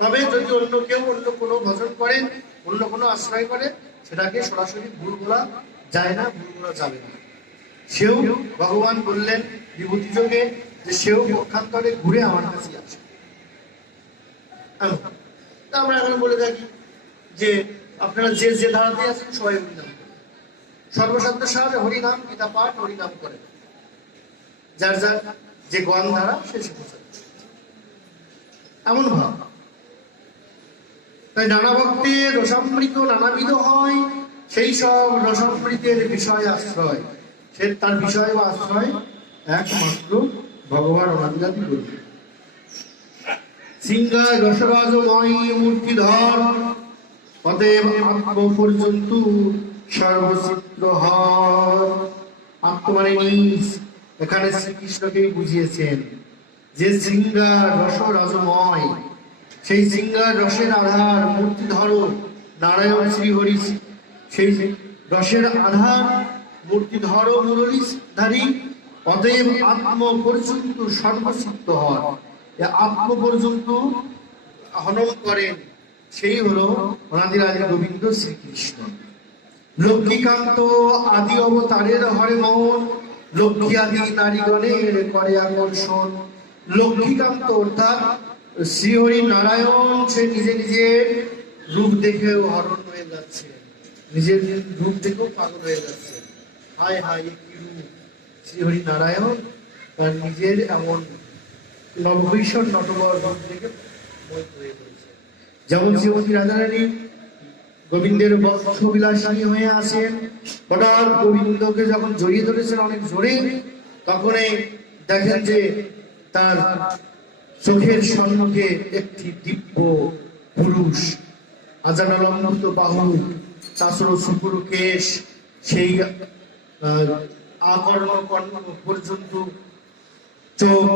তবে যদি অন্য কেউ অন্য কোনো ভজন করেন, অন্য কোনো আশ্রয় করে, সেটাকে সরাসরি ভুল বলা যায় না, ভুল বলা যাবে না। সেও ভগবান বললেন বিভূতি যোগে যে সেও পক্ষান্তরে ঘুরে আমার কাছে আসে। আমরা এখন বলে থাকি যে আপনারা যে যে ধারাতে আছেন সবাই হরিনাম করেন, সর্বশান্ত সার হরিনাম, গীতা পাঠ, হরিনাম করেন, যার যার যে গণ ধারা সে সে এমন ভাব। তাই নানা ভক্তের রসামৃত নানাবিধ হয়, সেই সব রসামৃতের বিষয় আশ্রয়, সে তার বিষয় বা আশ্রয় একমাত্র ভগবান অনাদিরাদি বলবে। সিংহায় রসরাজময় মূর্তিধর, অতএব আত্ম পর্যন্ত সর্বচিত্র হর। আত্ম মানে নিজ, এখানে শ্রীকৃষ্ণকেই বুঝিয়েছেন যে সিংহার রস রাজময়, সেই সিংহার রসের আধার মূর্তিধর নারায়ণ শ্রীহরি, সেই রসের আধার মূর্তিধর মুরলীধারী। অতএব আত্ম পর্যন্ত সর্বচিত্ত হর, আত্ম পর্যন্ত হনন করেন, সেই হলো অনাদিরাদি গোবিন্দ শ্রীকৃষ্ণ। লক্ষ্মীকান্ত আদি অবতারের হরে মন, লক্ষ্মী আদি নারীগণের করে আকর্ষণ। লক্ষ্মীকান্ত অর্থাৎ শ্রীহরি নারায়ণ, সে নিজে নিজের রূপ দেখেও হরণ হয়ে যাচ্ছে, নিজের রূপ দেখেও পাগল হয়ে যাচ্ছে। হায় হায় কি রূপ শ্রীহরি নারায়ণ, তার নিজের এমন নবভীষণ নটবর রূপ দেখে মোহিত হয়ে পড়েছে। যেমন শ্রীমতী রাধারানী গোবিন্দের বক্ষ বিলাসিনী হয়ে আসেন, হঠাৎ গোবিন্দকে যখন জড়িয়ে ধরেছেন অনেক জোরে, তখনই দেখেন যে তার চোখের সম্মুখে একটি দিব্য পুরুষ, আজানালম্বিত বাহু, চাষর সুপুর কেশ, সেই আকর্ণ কর্ণ পর্যন্ত চোখ,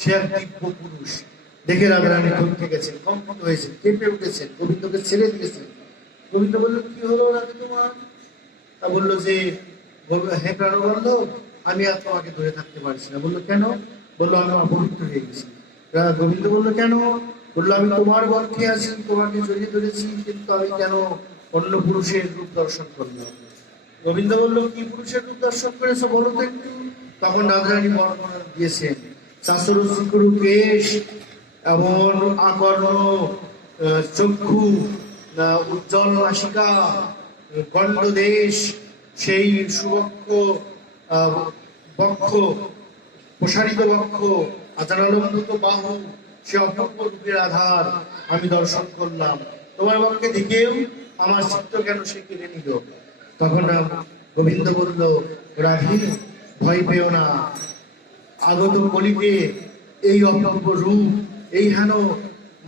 সে এক দিব্য পুরুষ দেখে রাধারানী থমকে গেছেন, কম্পিত হয়েছেন, কেঁপে উঠেছেন, গোবিন্দকে ছেড়ে দিয়েছেন। গোবিন্দ বলল, কি হলো রাধে তোমার? তা বললো যে, হে প্রাণবল্লভ, আমি আর তোমাকে ধরে থাকতে পারছি না। বললো কেন? বললো আমি অপবিত্র হয়ে গেছি। গোবিন্দ বললো কেন? বললো আমি তোমার বক্ষে আছি, তোমাকে জড়িয়ে ধরেছি, কিন্তু আমি কেন অন্য পুরুষের রূপ দর্শন করলাম? গোবিন্দ বললো, কি পুরুষের রূপ দর্শন করেছো বলো তো একটু। তখন রাধারানী বর্ণনা দিয়েছেন, চাষর শুক্র কেশ, এমন আকর্ণ চক্ষু, উজ্জ্বল নাসিকা, গণ্ড দেশ, সেই সুবক্ষ বক্ষ, প্রসারিত বক্ষ, আচারালম্বিত বাহু, সে অপূর্ব রূপের আধার আমি দর্শন করলাম। তোমার বক্ষে দেখেও আমার চিত্ত কেন সে কেড়ে নিল? তখন গোবিন্দ বলল, রাধি ভয় পেও না, আগত কলিতে এই অপূর্ব রূপ, এই হেন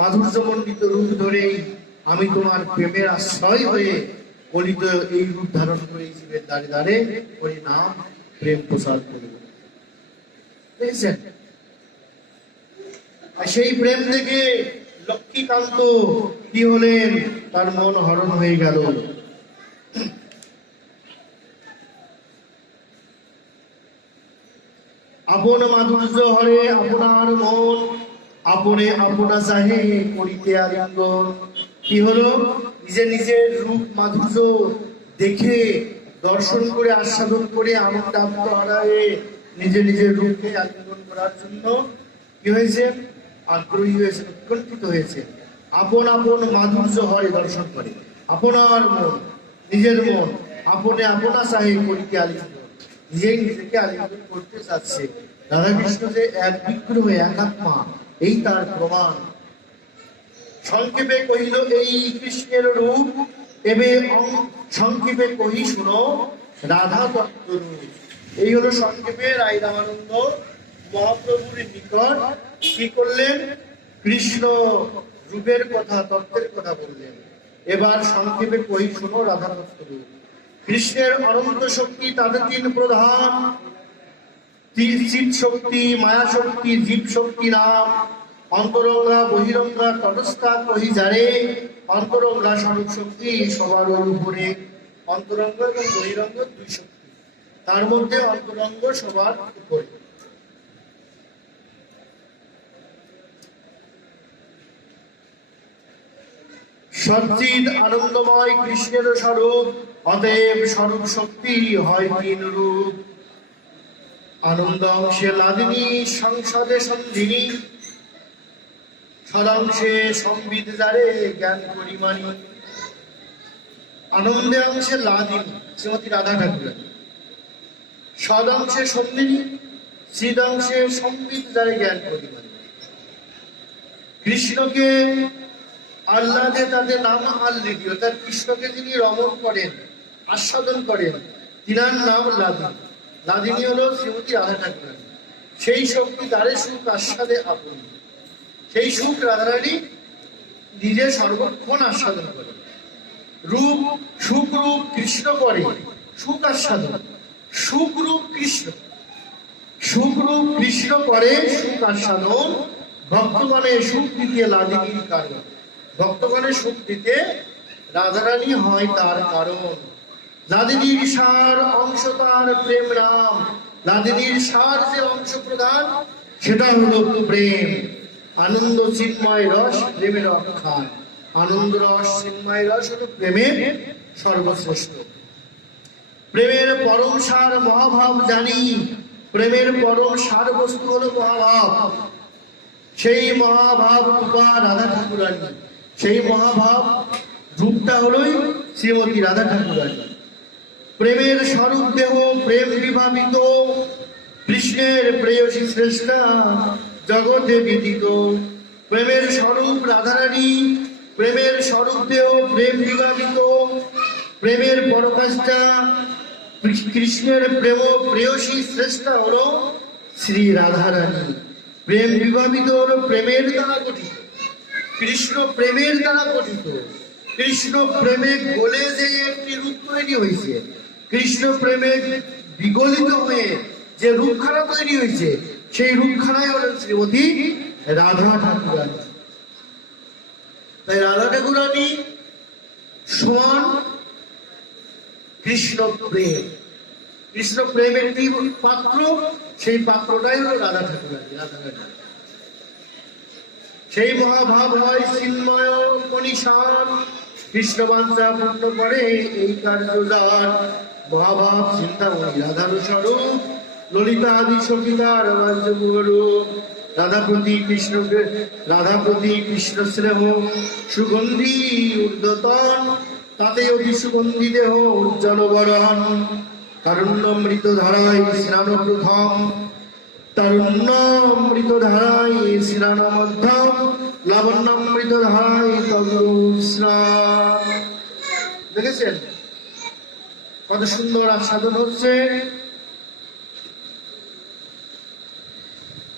মাধুর্যমণ্ডিত রূপ ধরেই আমি তোমার প্রেমের আশ্রয় হয়ে কলিত এই রূপ ধারণ করে জীবের দ্বারে দ্বারে ওই নাম প্রেম প্রসার করব। দেখেছেন? সেই প্রেম দেখে লক্ষ্মীকান্ত কি হলেন, তার মন হরণ হয়ে গেল। আপন মাধুর্য হরে আপনার মন, আপনে আপনা চাহে করিতে আলিঙ্গন। কি হলো? নিজে নিজের রূপ মাধুর্য দেখে, দর্শন করে, আস্বাদন করে, আনন্দ আত্মহারায় নিজে নিজের রূপকে আলিঙ্গন করার জন্য কি হয়েছে? আগ্রহী হয়েছে, উৎকণ্ঠিত হয়েছে। আপন আপন মাধুর্য হয় দর্শন করে। আপনার মন, নিজের মন আপনে আপনা চাহে করিতে আলিঙ্গন, নিজেই নিজেকে আলিঙ্গন করতে চাচ্ছে। রাধাকৃষ্ণ যে এক বিগ্রহ একাত্মা, এই তার প্রমাণ। সংক্ষেপে কহিল এই কৃষ্ণের রূপ, এবে সংক্ষেপে কহি শুনো রাধা তত্ত্ব রূপ। এই হলো সংক্ষেপে রায় রামানন্দ মহাপ্রভুর নিকট কি করলেন? কৃষ্ণ রূপের কথা, তত্ত্বের কথা বললেন। এবার সংক্ষেপে কহি শুনো রাধা তত্ত্ব রূপ। কৃষ্ণের অনন্ত শক্তি, তাদের তিন প্রধান: চিৎ শক্তি, মায়া শক্তি, জীব শক্তি নাম। অন্তরঙ্গা বহিরঙ্গা তটস্থা কহি যারে, অন্তরঙ্গা স্বরূপ শক্তি সবার উপরে। অন্তরঙ্গ এবং বহিরঙ্গ দুই শক্তি, তার মধ্যে অন্তরঙ্গ সবার উপরে। সচ্চিদ আনন্দময় কৃষ্ণের স্বরূপ, অতএব স্বরূপ শক্তি হয় তিন রূপ। আনন্দ অংশে লাদিনী, সংসদে সন্ধিনী, সদাংশে সম্বিদ যারে জ্ঞান পরিমাণী। আনন্দে অংশে লাদিনী শ্রীমতী রাধা ঠাকুর, সদাংশে সন্ধিনী, চিদাংশে সম্বিদ যারে জ্ঞান পরিমাণী। কৃষ্ণকে আহ্লাদে তাদের নাম আহ্লাদি, অর্থাৎ কৃষ্ণকে যিনি রমণ করেন, আস্বাদন করেন, তিনার নাম লাদিনী। লাদিনী হলো শ্রীমতী রাধা ঠাকুর। সেই শক্তি দ্বারে সুখ আস্বাদে আপন, সেই সুখ রাধারানী নিজে সর্বক্ষণ আস্বাদন করে। রূপ সুখরূপ কৃষ্ণ করে সুখ আস্বাদন, সুখরূপ কৃষ্ণ, সুখরূপ কৃষ্ণ করে সুখ আস্বাদন। ভক্তগণে সুখ দিতে লাদিনীর কারণ, ভক্তগণে সুখ দিতে রাধারানী হয় তার কারণ। লাদিনীর সার অংশ তার প্রেম নাম, লাদিনীর সার যে অংশ প্রধান সেটা হলো প্রেম। আনন্দ চিন্ময় রস প্রেমের অক্ষান, আনন্দ রস চিন্ময় রস হলো প্রেমের সর্বশ্রেষ্ঠ। প্রেমের পরম সার মহাভাব জানি, প্রেমের পরম সার বস্তু হলো মহাভাব। সেই মহাভাব রূপা রাধা ঠাকুরানী, সেই মহাভাব রূপটা হলোই শ্রীমতী রাধা ঠাকুরানী। প্রেমের স্বরূপ দেহ প্রেম বিভাবিত, কৃষ্ণের প্রেয়সী শ্রেষ্ঠা জগতে বিদিত। প্রেমের স্বরূপ রাধারানী, প্রেমের স্বরূপ দেহ প্রেম বিভাবিত। প্রেমের পরকাষ্ঠা কৃষ্ণের প্রেম প্রেয়সী শ্রেষ্ঠা হলো শ্রী রাধারানী। প্রেম বিভাবিত হলো প্রেমের দ্বারা গঠিত, কৃষ্ণ প্রেমের দ্বারা গঠিত। কৃষ্ণ প্রেমে গলে যে একটি রূপ তৈরি হয়েছে, কৃষ্ণ প্রেমে বিগলিত হয়ে যে রূপখানা তৈরি হয়েছে, সেই রূপখানাই হলেন শ্রীমতী রাধা ঠাকুরানী। তাই রাধা ঠাকুরানী সমান কৃষ্ণ প্রেম। কৃষ্ণ প্রেম একটি পাত্র, সেই পাত্রটাই হল রাধা ঠাকুরানী, রাধারানী। সেই মহাভাব হয় চিন্ময় মনীষান, কৃষ্ণ বাঞ্ছা পূর্ণ করে এই কার্যদান। মহাভাব চিন্তামণি রাধার স্বরূপ, ললিতা আদি সঙ্গীতার রূপ। রাধা প্রতি কৃষ্ণ স্নেহ সুগন্ধি ঊর্ধ্বতন, তাতে অতি সুগন্ধি দেহ উজ্জ্বল বরণ। তারুণ্যমৃত ধারায় স্নান প্রথম, তারুণ্যমৃত ধারায় স্নান মধ্যম, লাবণ্যমৃত ধারায় তদ্রূপ স্নান। দেখেছেন কত সুন্দর আস্বাদন হচ্ছে।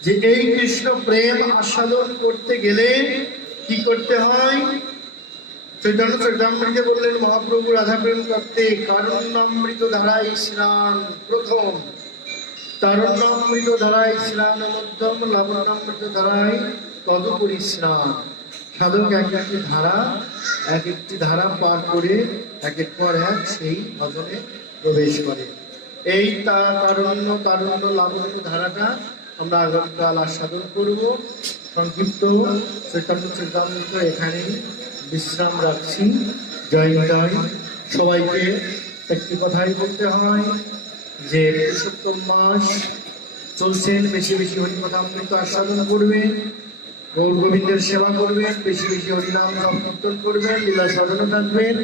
যে এই কৃষ্ণ প্রেম আস্বাদন করতে গেলে কি করতে হয়? চৈতন্য চরিতামৃতে বললেন মহাপ্রভু রাধা প্রেম করতে কারুণ্যামৃত ধারায় স্নান প্রথম, তারুণ্যামৃত ধারায় স্নান মধ্যম, লাবণ্যামৃত ধারায় তদুপরি স্নান। সাধক এক একটি ধারা পার করে একের পর এক সেই ভজনে প্রবেশ করে। এই তারুণ্য লাবণ্য ধারাটা আমরা আগামীকাল আস্বাদন করব। সংক্ষিপ্ত চৈতন্য চরিতামৃত এখানেই বিশ্রাম রাখছি। জয় জয়। সবাইকে একটি কথাই বলতে হয় যে পুরুষোত্তম মাস চলছেন, বেশি বেশি হরিকথামৃত আস্বাদন করবেন, গৌর গোবিন্দের সেবা করবেন, বেশি বেশি হরিনাম জপ কীর্তন করবেন, লীলা সাধনা থাকবেন।